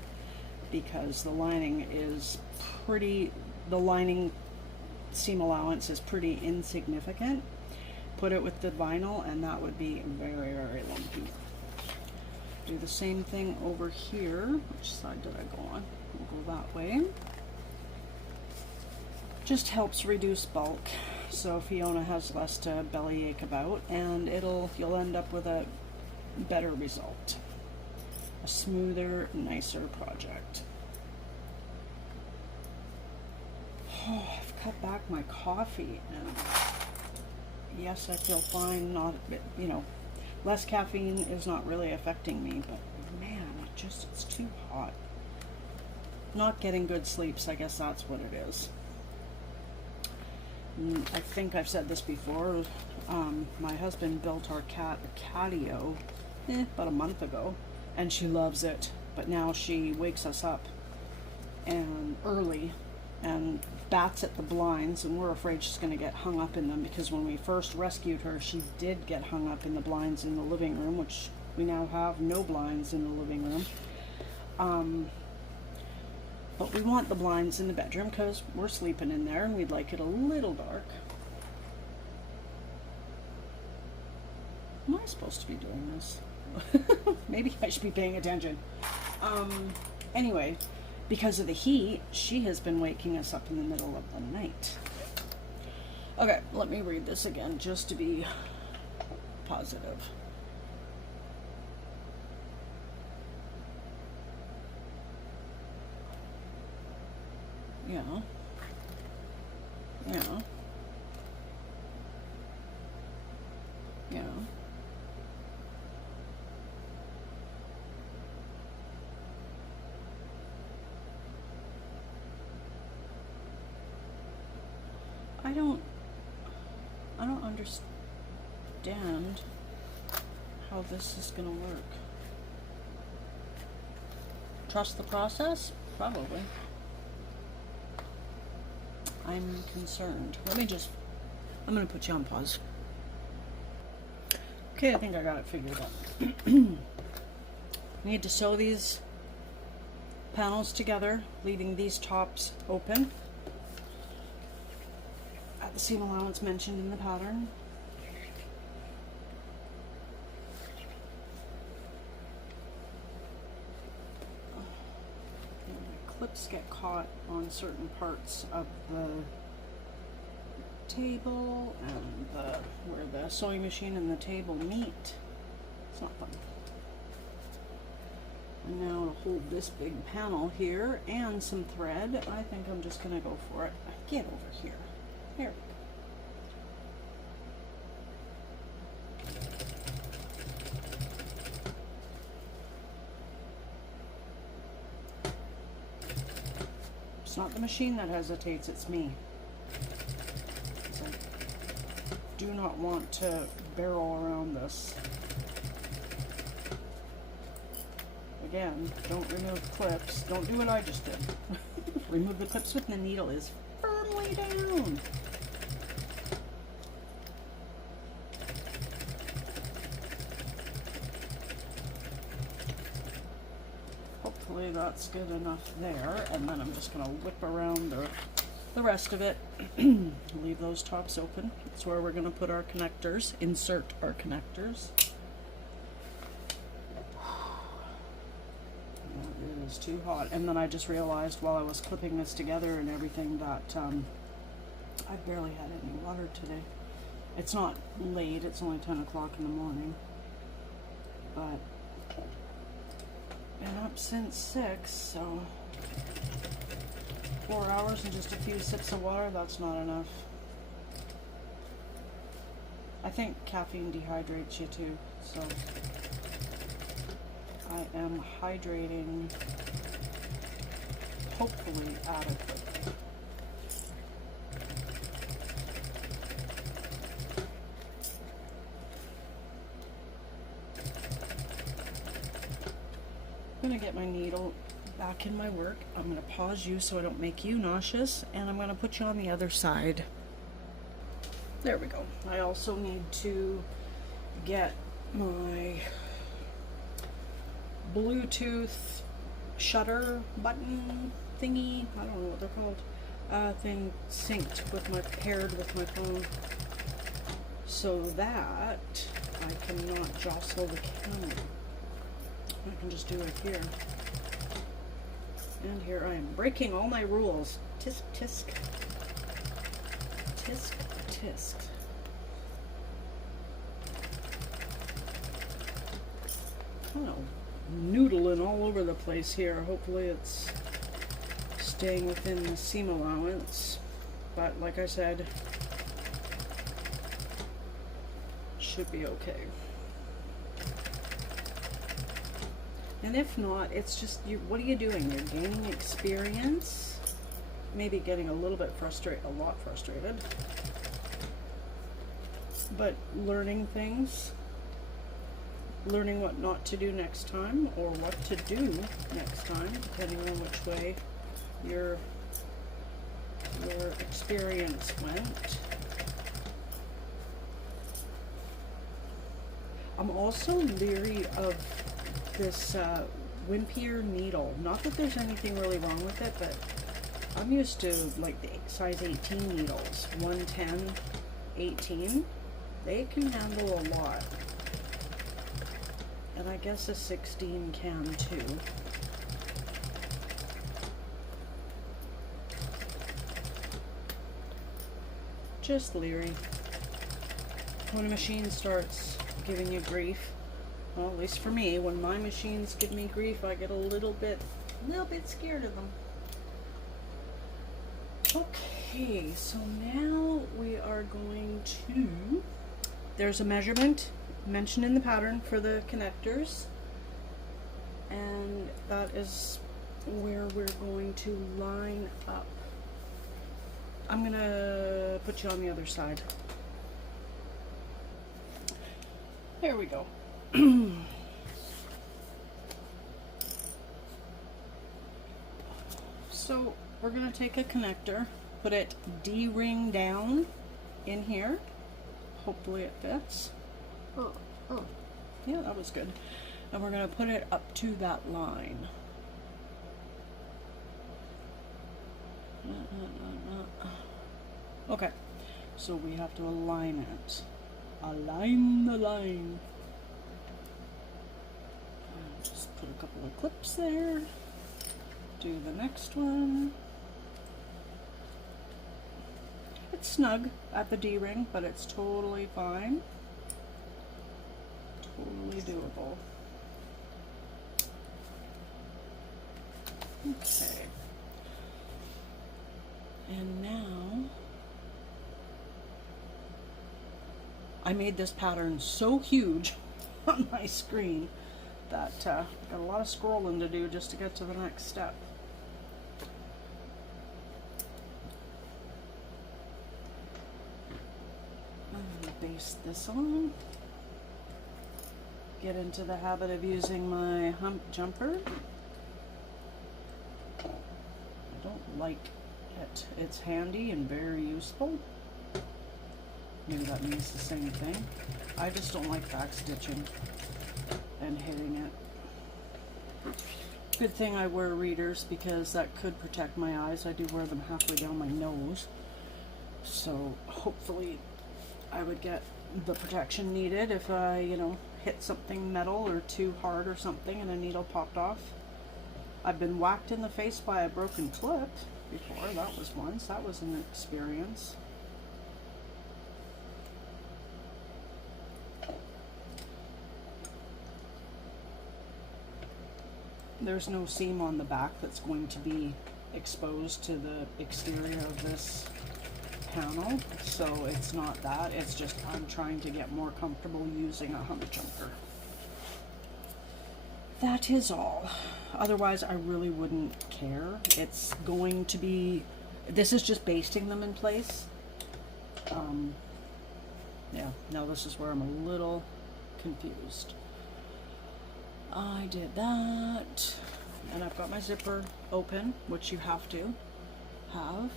because the lining is the lining seam allowance is pretty insignificant. Put it with the vinyl and that would be very, very lumpy. Do the same thing over here. Which side did I go on? We'll go that way. Just helps reduce bulk, so Fiona has less to bellyache about, and you'll end up with a better result, a smoother, nicer project. Oh, I've cut back my coffee, and yes, I feel fine. Not, you know, less caffeine is not really affecting me, but man, it's too hot. Not getting good sleeps, I guess that's what it is. I think I've said this before. My husband built our cat a catio about a month ago, and she loves it. But now she wakes us up and early and bats at the blinds, and we're afraid she's going to get hung up in them, because when we first rescued her, she did get hung up in the blinds in the living room, which we now have no blinds in the living room. But we want the blinds in the bedroom because we're sleeping in there and we'd like it a little dark. Am I supposed to be doing this? Maybe I should be paying attention. Anyway, because of the heat, she has been waking us up in the middle of the night. Okay, let me read this again just to be positive. Yeah. Yeah. Yeah. I don't understand how this is gonna work. Trust the process? Probably. I'm concerned. I'm gonna put you on pause. Okay, I think I got it figured out. Need to sew these panels together, leaving these tops open at the seam allowance mentioned in the pattern. Clips get caught on certain parts of the table and where the sewing machine and the table meet. It's not fun. And now to hold this big panel here and some thread, I think I'm just gonna go for it. Get over here. Here. It's not the machine that hesitates, it's me. So, do not want to barrel around this. Again, don't remove clips. Don't do what I just did. Remove the clips when the needle is firmly down. Hopefully that's good enough there, and then I'm just going to whip around the rest of it. Leave those tops open. That's where we're going to put our connectors, insert our connectors. It is too hot. And then I just realized while I was clipping this together and everything that I barely had any water today. It's not late, it's only 10 o'clock in the morning, but been up since 6, so 4 hours and just a few sips of water, that's not enough. I think caffeine dehydrates you too, so I am hydrating hopefully adequately. I'm going to get my needle back in my work. I'm going to pause you so I don't make you nauseous, and I'm going to put you on the other side. There we go. I also need to get my Bluetooth shutter button thingy, I don't know what they're called, thing synced with paired with my phone, so that I cannot jostle the camera. I can just do it here. And here I am breaking all my rules. Tisk, tisk. Tisk, tisk. Kind of noodling all over the place here. Hopefully it's staying within the seam allowance. But like I said, should be okay. And if not, it's just, what are you doing? You're gaining experience, maybe getting a little bit frustrated, a lot frustrated, but learning things, learning what not to do next time, or what to do next time, depending on which way your experience went. I'm also leery of this wimpier needle. Not that there's anything really wrong with it, but I'm used to like the size 18 needles, 110, 18. They can handle a lot. And I guess a 16 can too. Just leery. When a machine starts giving you grief, well, at least for me, when my machines give me grief, I get a little bit scared of them. Okay, so now we are going to, there's a measurement mentioned in the pattern for the connectors, and that is where we're going to line up. I'm gonna put you on the other side. There we go. So we're going to take a connector, put it D-ring down in here. Hopefully it fits. Yeah, that was good. And we're going to put it up to that line. Okay, so we have to align it. Align the line. Just put a couple of clips there. Do the next one. It's snug at the D-ring, but it's totally fine. Totally doable. Okay. And now I made this pattern so huge on my screen that got a lot of scrolling to do just to get to the next step. I'm going to base this on. Get into the habit of using my hump jumper. I don't like it. It's handy and very useful. Maybe that means the same thing. I just don't like back stitching and hitting it. Good thing I wear readers because that could protect my eyes. I do wear them halfway down my nose. So hopefully I would get the protection needed if I, hit something metal or too hard or something and a needle popped off. I've been whacked in the face by a broken clip before. That was once. That was an experience. There's no seam on the back that's going to be exposed to the exterior of this panel, so it's not that. It's just I'm trying to get more comfortable using a hump jumper. That is all. Otherwise, I really wouldn't care. It's going to be, this is just basting them in place. Yeah, now this is where I'm a little confused. I did that, and I've got my zipper open, which you have to have.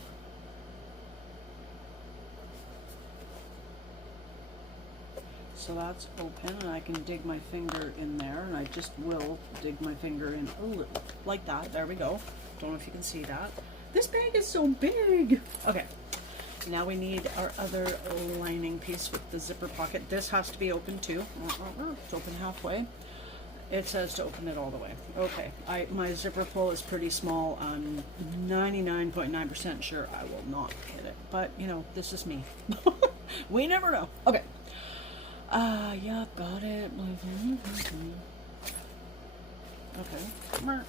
So that's open, and I can dig my finger in there, and I just will dig my finger in a little, like that. There we go. Don't know if you can see that. This bag is so big. Okay, now we need our other lining piece with the zipper pocket. This has to be open too. It's open halfway. It says to open it all the way. Okay, my zipper pull is pretty small. I'm 99.9% sure I will not hit it, but this is me. We never know. Okay. Yeah, got it. Okay.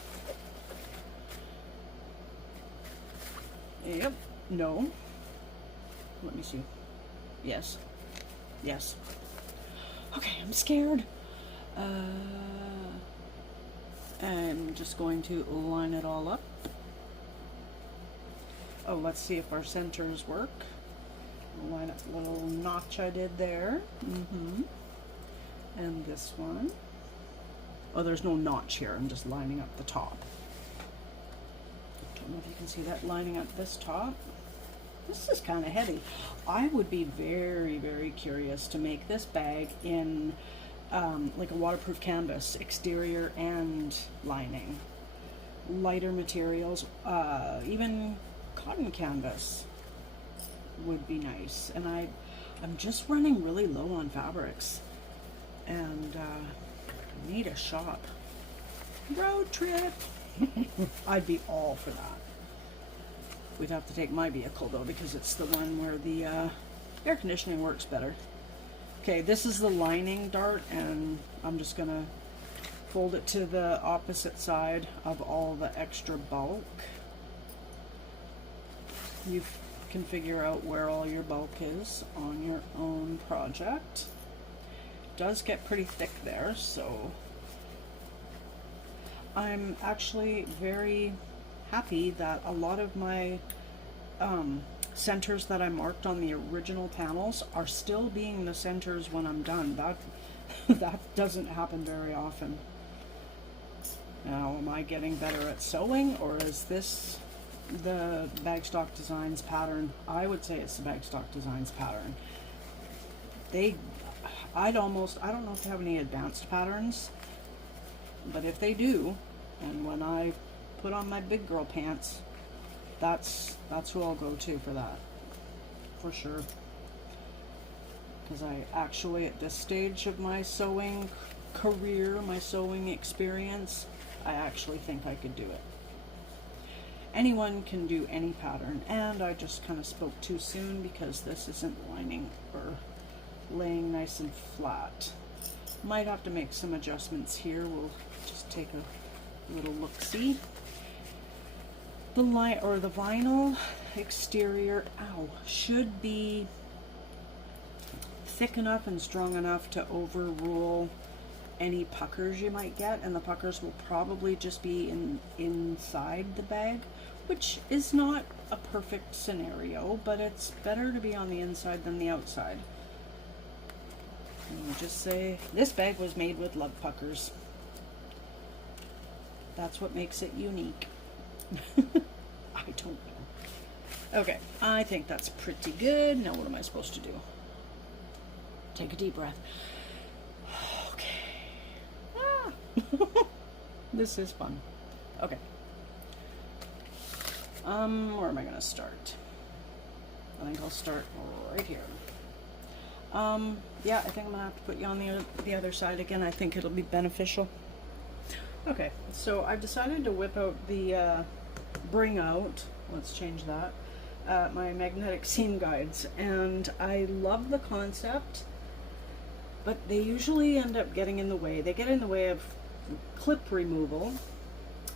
Yep. No. Let me see. Yes. Yes. Okay, I'm scared. I'm just going to line it all up. Oh, let's see if our centers work. I'll line up the little notch I did there. And this one. Oh, there's no notch here. I'm just lining up the top. Don't know if you can see that, lining up this top. This is kind of heavy. I would be very, very curious to make this bag in like a waterproof canvas, exterior and lining. Lighter materials, even cotton canvas would be nice. And I'm just running really low on fabrics, and I need a shop. Road trip. I'd be all for that. We'd have to take my vehicle though, because it's the one where the air conditioning works better. Okay, this is the lining dart, and I'm just gonna fold it to the opposite side of all the extra bulk. You can figure out where all your bulk is on your own project. It does get pretty thick there, so I'm actually very happy that a lot of my centers that I marked on the original panels are still being the centers when I'm done. That doesn't happen very often. Now, am I getting better at sewing, or is this the Bagstock Designs pattern? I would say it's the Bagstock Designs pattern. I don't know if they have any advanced patterns, but if they do, and when I put on my big girl pants, that's who I'll go to for that, for sure. Because I actually, at this stage of my sewing career, my sewing experience, I actually think I could do it. Anyone can do any pattern, and I just kind of spoke too soon because this isn't lining or laying nice and flat. Might have to make some adjustments here. We'll just take a little look-see. The vinyl exterior, should be thick enough and strong enough to overrule any puckers you might get, and the puckers will probably just be inside the bag, which is not a perfect scenario, but it's better to be on the inside than the outside. And just say, this bag was made with love puckers. That's what makes it unique. I don't know. Okay, I think that's pretty good. Now what am I supposed to do? Take a deep breath. Okay. This is fun. Okay. Where am I gonna start? I think I'll start right here. Yeah, I think I'm gonna have to put you on the other side again. I think it'll be beneficial. Okay, so I've decided to whip out the bring out, let's change that, my magnetic seam guides, and I love the concept, but they usually end up getting in the way. They get in the way of clip removal,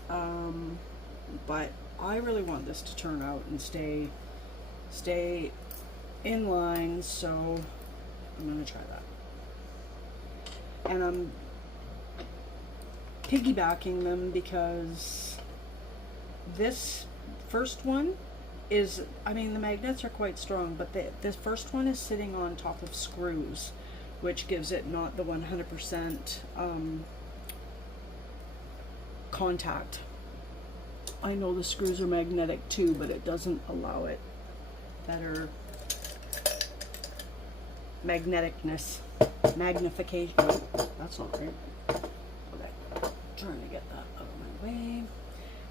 but I really want this to turn out and stay in line, so I'm going to try that. And I'm piggybacking them because this first one is, I mean, the magnets are quite strong, but this first one is sitting on top of screws, which gives it not the 100% contact. I know the screws are magnetic too, but it doesn't allow it better magneticness, magnification. Oh, that's not right. Okay, trying to get that out of my way.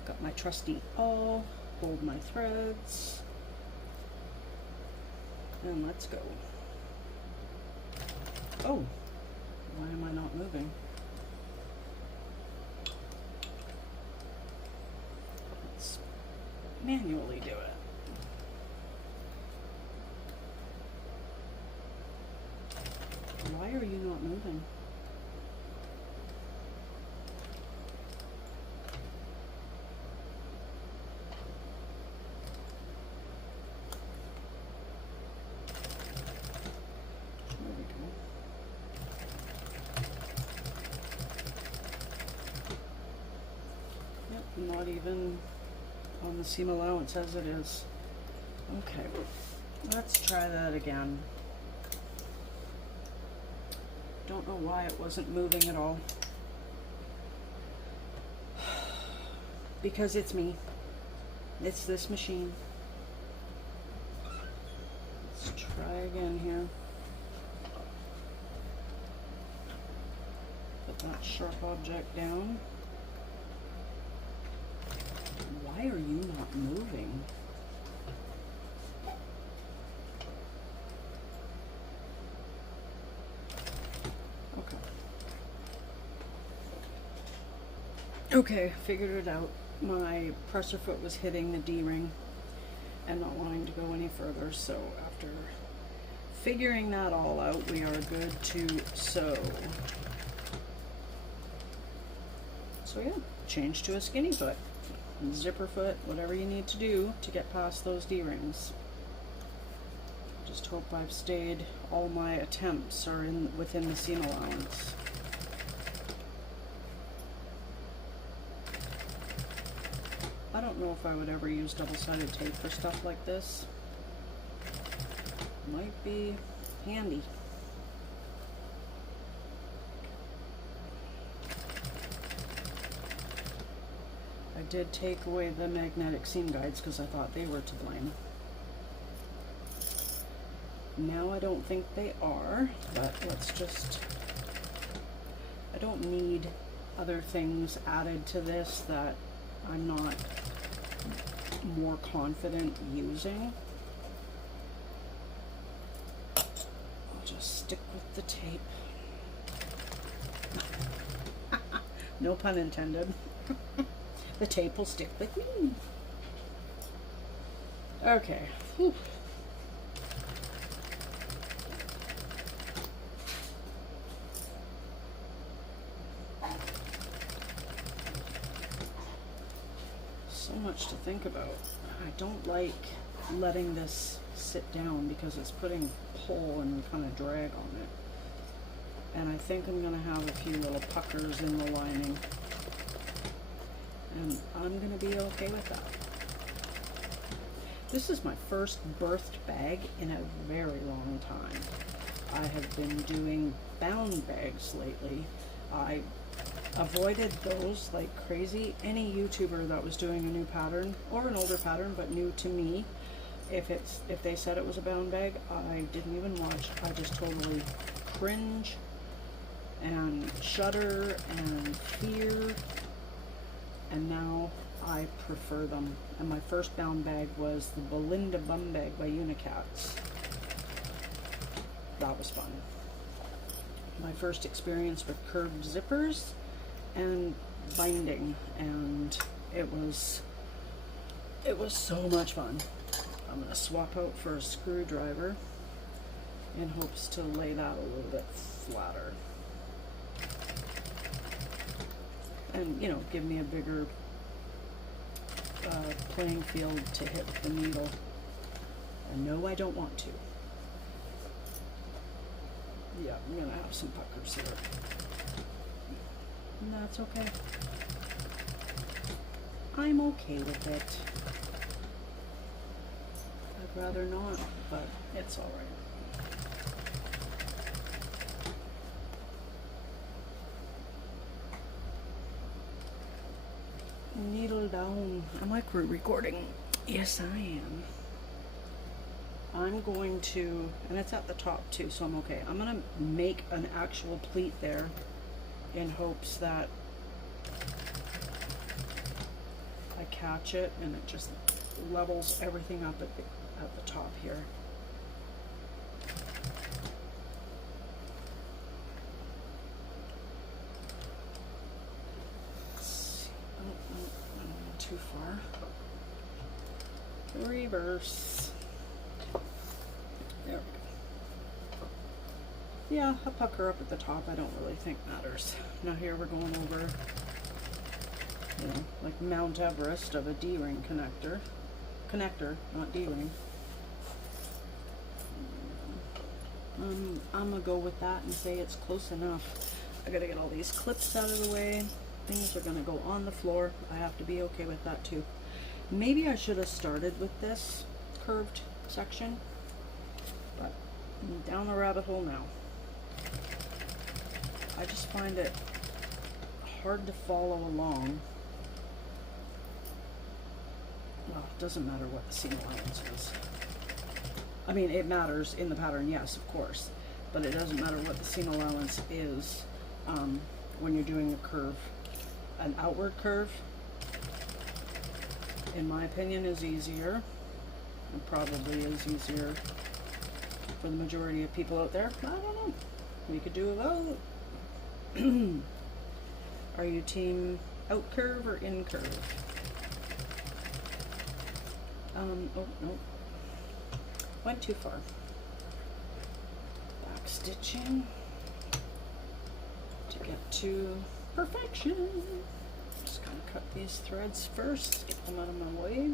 Got my trusty awl, hold my threads, and let's go. Oh, why am I not moving? Let's manually do it. Why are you not moving? not even on the seam allowance as it is. Okay, let's try that again. Don't know why it wasn't moving at all. Because it's me. It's this machine. Let's try again here. Put that sharp object down. Why are you not moving? Okay, figured it out. My presser foot was hitting the D-ring and not wanting to go any further, so after figuring that all out, we are good to sew. So yeah, change to a skinny foot, zipper foot, whatever you need to do to get past those D-rings. Just hope I've stayed, all my attempts are within the seam allowance. I don't know if I would ever use double-sided tape for stuff like this. Might be handy. I did take away the magnetic seam guides because I thought they were to blame. Now I don't think they are, but let's just... I don't need other things added to this that I'm not more confident using. I'll just stick with the tape. No pun intended. The tape will stick with me. Okay. Whew. So much to think about. I don't like letting this sit down because it's putting pull and kind of drag on it. And I think I'm going to have a few little puckers in the lining. And I'm going to be okay with that. This is my first birthed bag in a very long time. I have been doing bound bags lately. I avoided those like crazy. Any YouTuber that was doing a new pattern or an older pattern but new to me, if they said it was a bound bag, I didn't even watch. I just totally cringe and shudder and fear, and now I prefer them. And my first bound bag was the Belinda Bum Bag by Unicats. That was fun. My first experience with curved zippers and binding, and it was so much fun. I'm going to swap out for a screwdriver in hopes to lay that a little bit flatter. And, you know, give me a bigger playing field to hit the needle. And no, I don't want to. Yeah, I'm going to have some puckers here. And that's okay. I'm okay with it. I'd rather not, but it's alright. Needle down. Am I recording? Yes, I am. I'm going to, and it's at the top too, so I'm okay. I'm going to make an actual pleat there in hopes that I catch it and it just levels everything up at the top here. Too far. Reverse. There we go. Yeah, a pucker up at the top I don't really think matters. Now here we're going over, you know, like Mount Everest of a D-ring connector. Connector, not D-ring. I'm gonna go with that and say it's close enough. I gotta get all these clips out of the way. things are going to go on the floor. I have to be okay with that too. Maybe I should have started with this curved section, but I'm down the rabbit hole now. I just find it hard to follow along. Well, it doesn't matter what the seam allowance is. I mean, it matters in the pattern, yes, of course, but it doesn't matter what the seam allowance is when you're doing a curve. An outward curve, in my opinion, is easier. It probably is easier for the majority of people out there. I don't know. We could do a vote. Are you team out curve or in curve? Oh, no. Went too far. Back stitching to get to perfection. Just gonna cut these threads first, get them out of my way.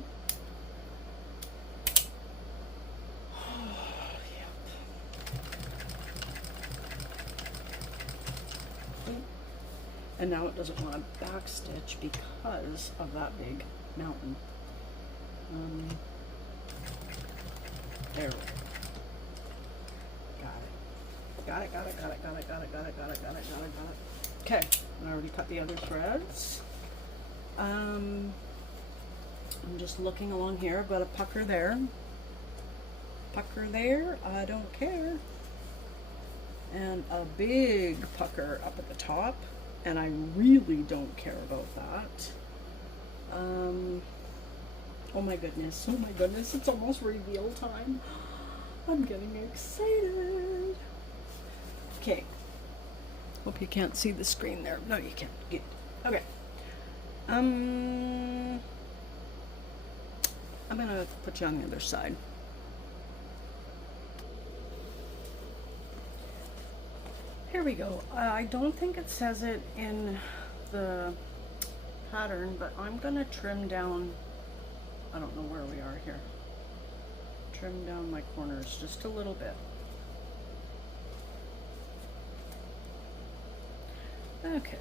And now it doesn't want to back stitch because of that big mountain. There we go. Got it. Got it. Okay, I already cut the other threads. I'm just looking along here. I've got a pucker there. Pucker there, I don't care. And a big pucker up at the top. And I really don't care about that. Oh my goodness, it's almost reveal time. I'm getting excited. Okay. Hope you can't see the screen there. No, you can't. Good. Okay. I'm gonna put you on the other side. Here we go. I don't think it says it in the pattern, but I'm gonna trim down, I don't know where we are here. Trim down my corners just a little bit. Okay.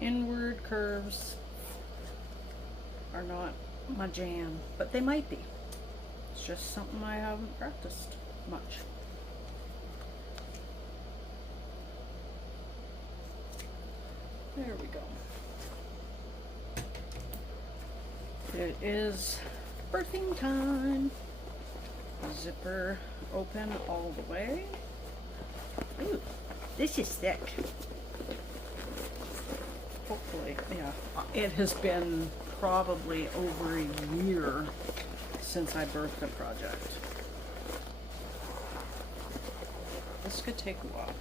Inward curves are not my jam, but they might be. It's just something I haven't practiced much. There we go. It is birthing time. Zipper open all the way. Ooh, this is thick. Hopefully, yeah. It has been probably over a year since I birthed the project. This could take a while.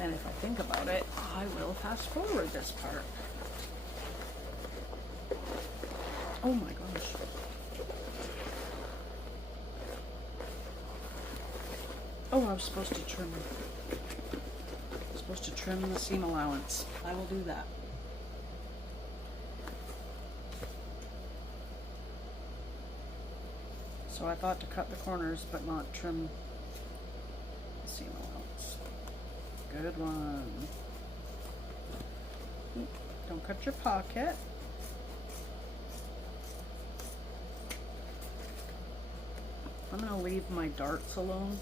And if I think about it, I will fast forward this part. Oh my gosh. Oh, I was supposed to trim. Supposed to trim the seam allowance. I will do that. So I thought to cut the corners, but not trim the seam allowance. Good one. Don't cut your pocket. I'm going to leave my darts alone.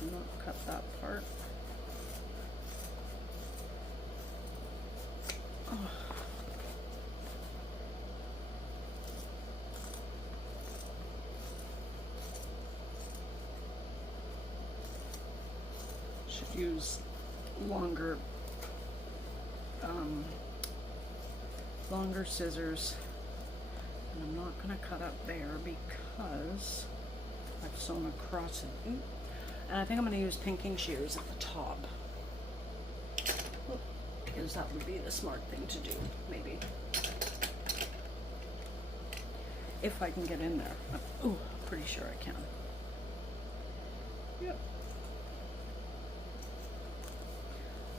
I'm not cut that part. Oh. Should use longer scissors. And I'm not going to cut up there because I've sewn across it. And I think I'm going to use pinking shears at the top. Because that would be the smart thing to do, maybe. If I can get in there. Oh, pretty sure I can. Yep.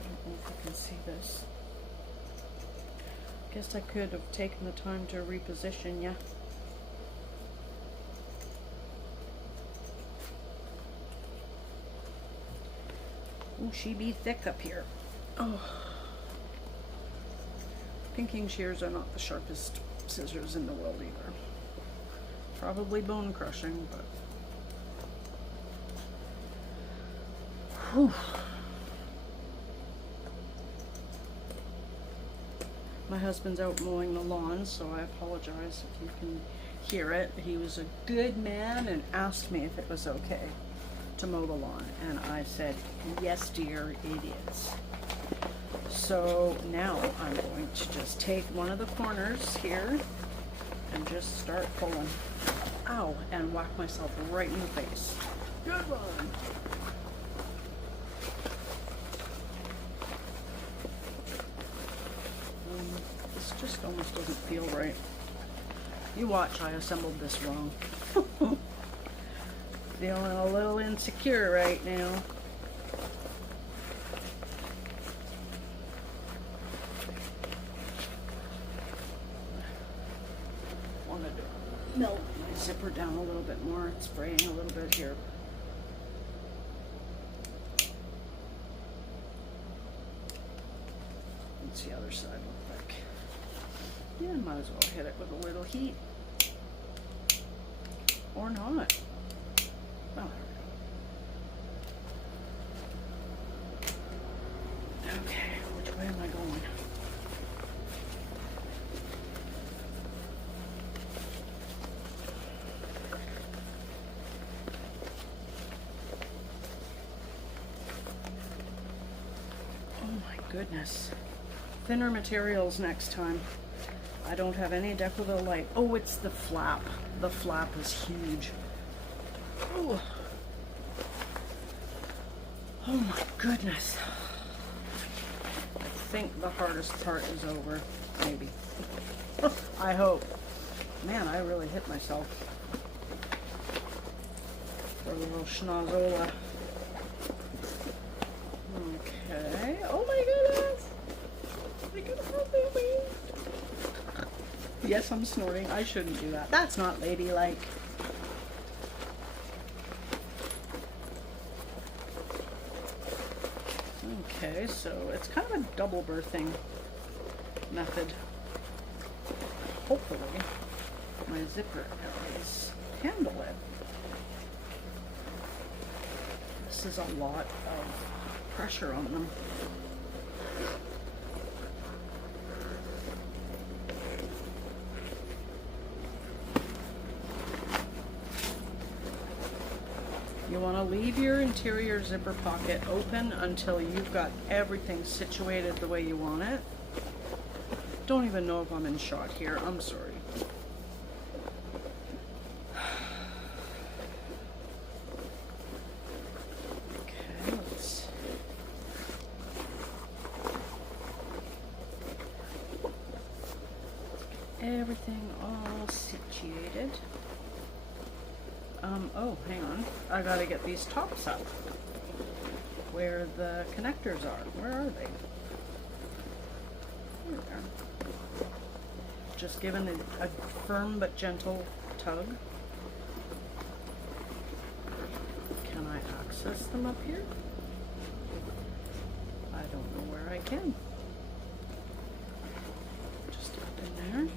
I don't know if you can see this. Guess I could have taken the time to reposition, yeah. Oh, she be thick up here. Oh. Pinking shears are not the sharpest scissors in the world either. Probably bone crushing, but... Whew. My husband's out mowing the lawn, so I apologize if you can hear it. He was a good man and asked me if it was okay to mow the lawn, and I said, yes dear, it is. So now I'm going to just take one of the corners here and just start pulling. Ow, and whack myself right in the face. Good one. This just almost doesn't feel right. You watch, I assembled this wrong. Feeling a little insecure right now. Wanted to melt my zipper down a little bit more. It's spraying a little bit here. What's the other side look like? Yeah, might as well hit it with a little heat. Or not. Oh, okay, which way am I going? Oh my goodness. Thinner materials next time. I don't have any decorative light. Oh, it's the flap. The flap is huge. Oh, oh my goodness. I think the hardest part is over, maybe. I hope. Man, I really hit myself. For a little schnozola. Okay. Oh my goodness. I can hardly wait. Yes, I'm snorting. I shouldn't do that. That's not ladylike. Okay, so it's kind of a double birthing method. Hopefully, my zipper arrows handle it. This is a lot of pressure on them. You want to leave your interior zipper pocket open until you've got everything situated the way you want it. Don't even know if I'm in shot here. I'm sorry. Okay, let's... Everything all situated. Oh, hang on. I gotta get these tops up. Where the connectors are. Where are they? There they are. Just giving it a firm but gentle tug. Can I access them up here? I don't know where I can. Just up in there.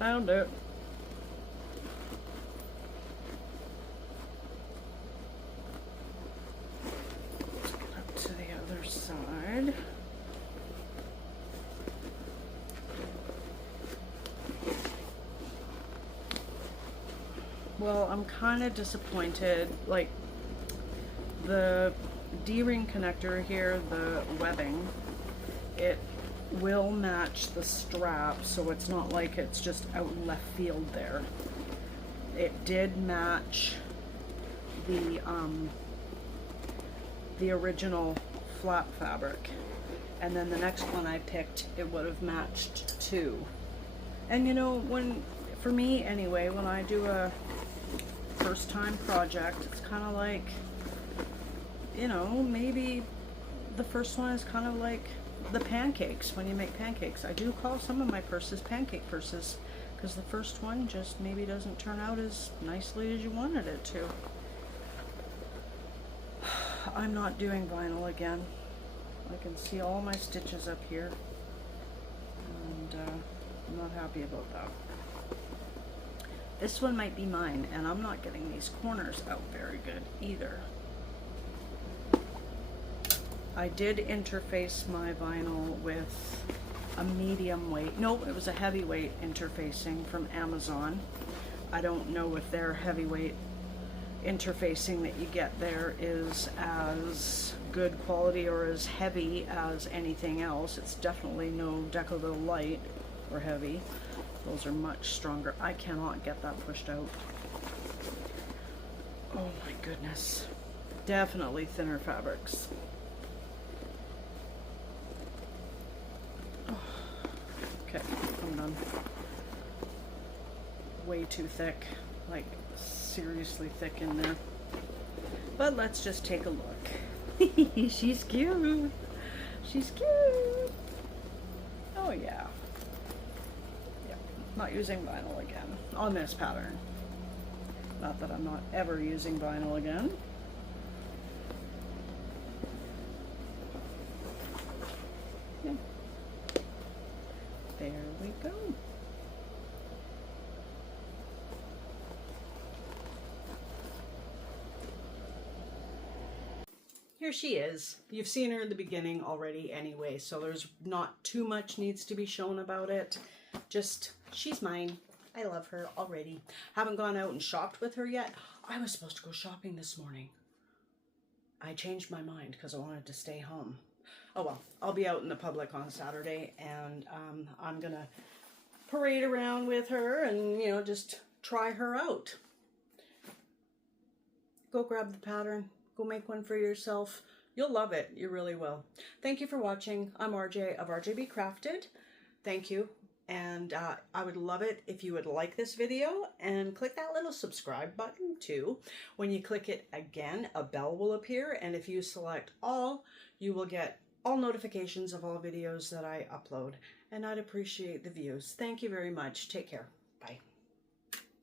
Found it. Up to the other side. Well, I'm kind of disappointed. Like the D-ring connector here, the webbing, it will match the strap, so it's not like it's just out in left field there. It did match the original flap fabric, and then the next one I picked, it would have matched too. And you know, for me anyway, when I do a first time project, it's kind of like, you know, maybe the first one is kind of like the pancakes, when you make pancakes. I do call some of my purses pancake purses because the first one just maybe doesn't turn out as nicely as you wanted it to. I'm not doing vinyl again. I can see all my stitches up here, and I'm not happy about that. This one might be mine, and I'm not getting these corners out very good either. I did interface my vinyl with a medium weight. No, it was a heavyweight interfacing from Amazon. I don't know if their heavyweight interfacing that you get there is as good quality or as heavy as anything else. It's definitely no Decaville light or heavy. Those are much stronger. I cannot get that pushed out. Oh my goodness. Definitely thinner fabrics. Oh. Okay, I'm done. Way too thick. Like, seriously thick in there. But let's just take a look. She's cute. She's cute. Oh yeah. Yeah. Not using vinyl again on this pattern. Not that I'm not ever using vinyl again. Yeah. There we go. Here she is. You've seen her in the beginning already anyway, so there's not too much needs to be shown about it. Just, she's mine. I love her already. Haven't gone out and shopped with her yet. I was supposed to go shopping this morning. I changed my mind because I wanted to stay home. Oh well, I'll be out in the public on Saturday, and I'm gonna parade around with her and, you know, just try her out. Go grab the pattern. Go make one for yourself. You'll love it. You really will. Thank you for watching. I'm RJ of RJB Crafted. Thank you. And I would love it if you would like this video and click that little subscribe button too. When you click it again, a bell will appear. And if you select all, you will get all notifications of all videos that I upload. And I'd appreciate the views. Thank you very much. Take care.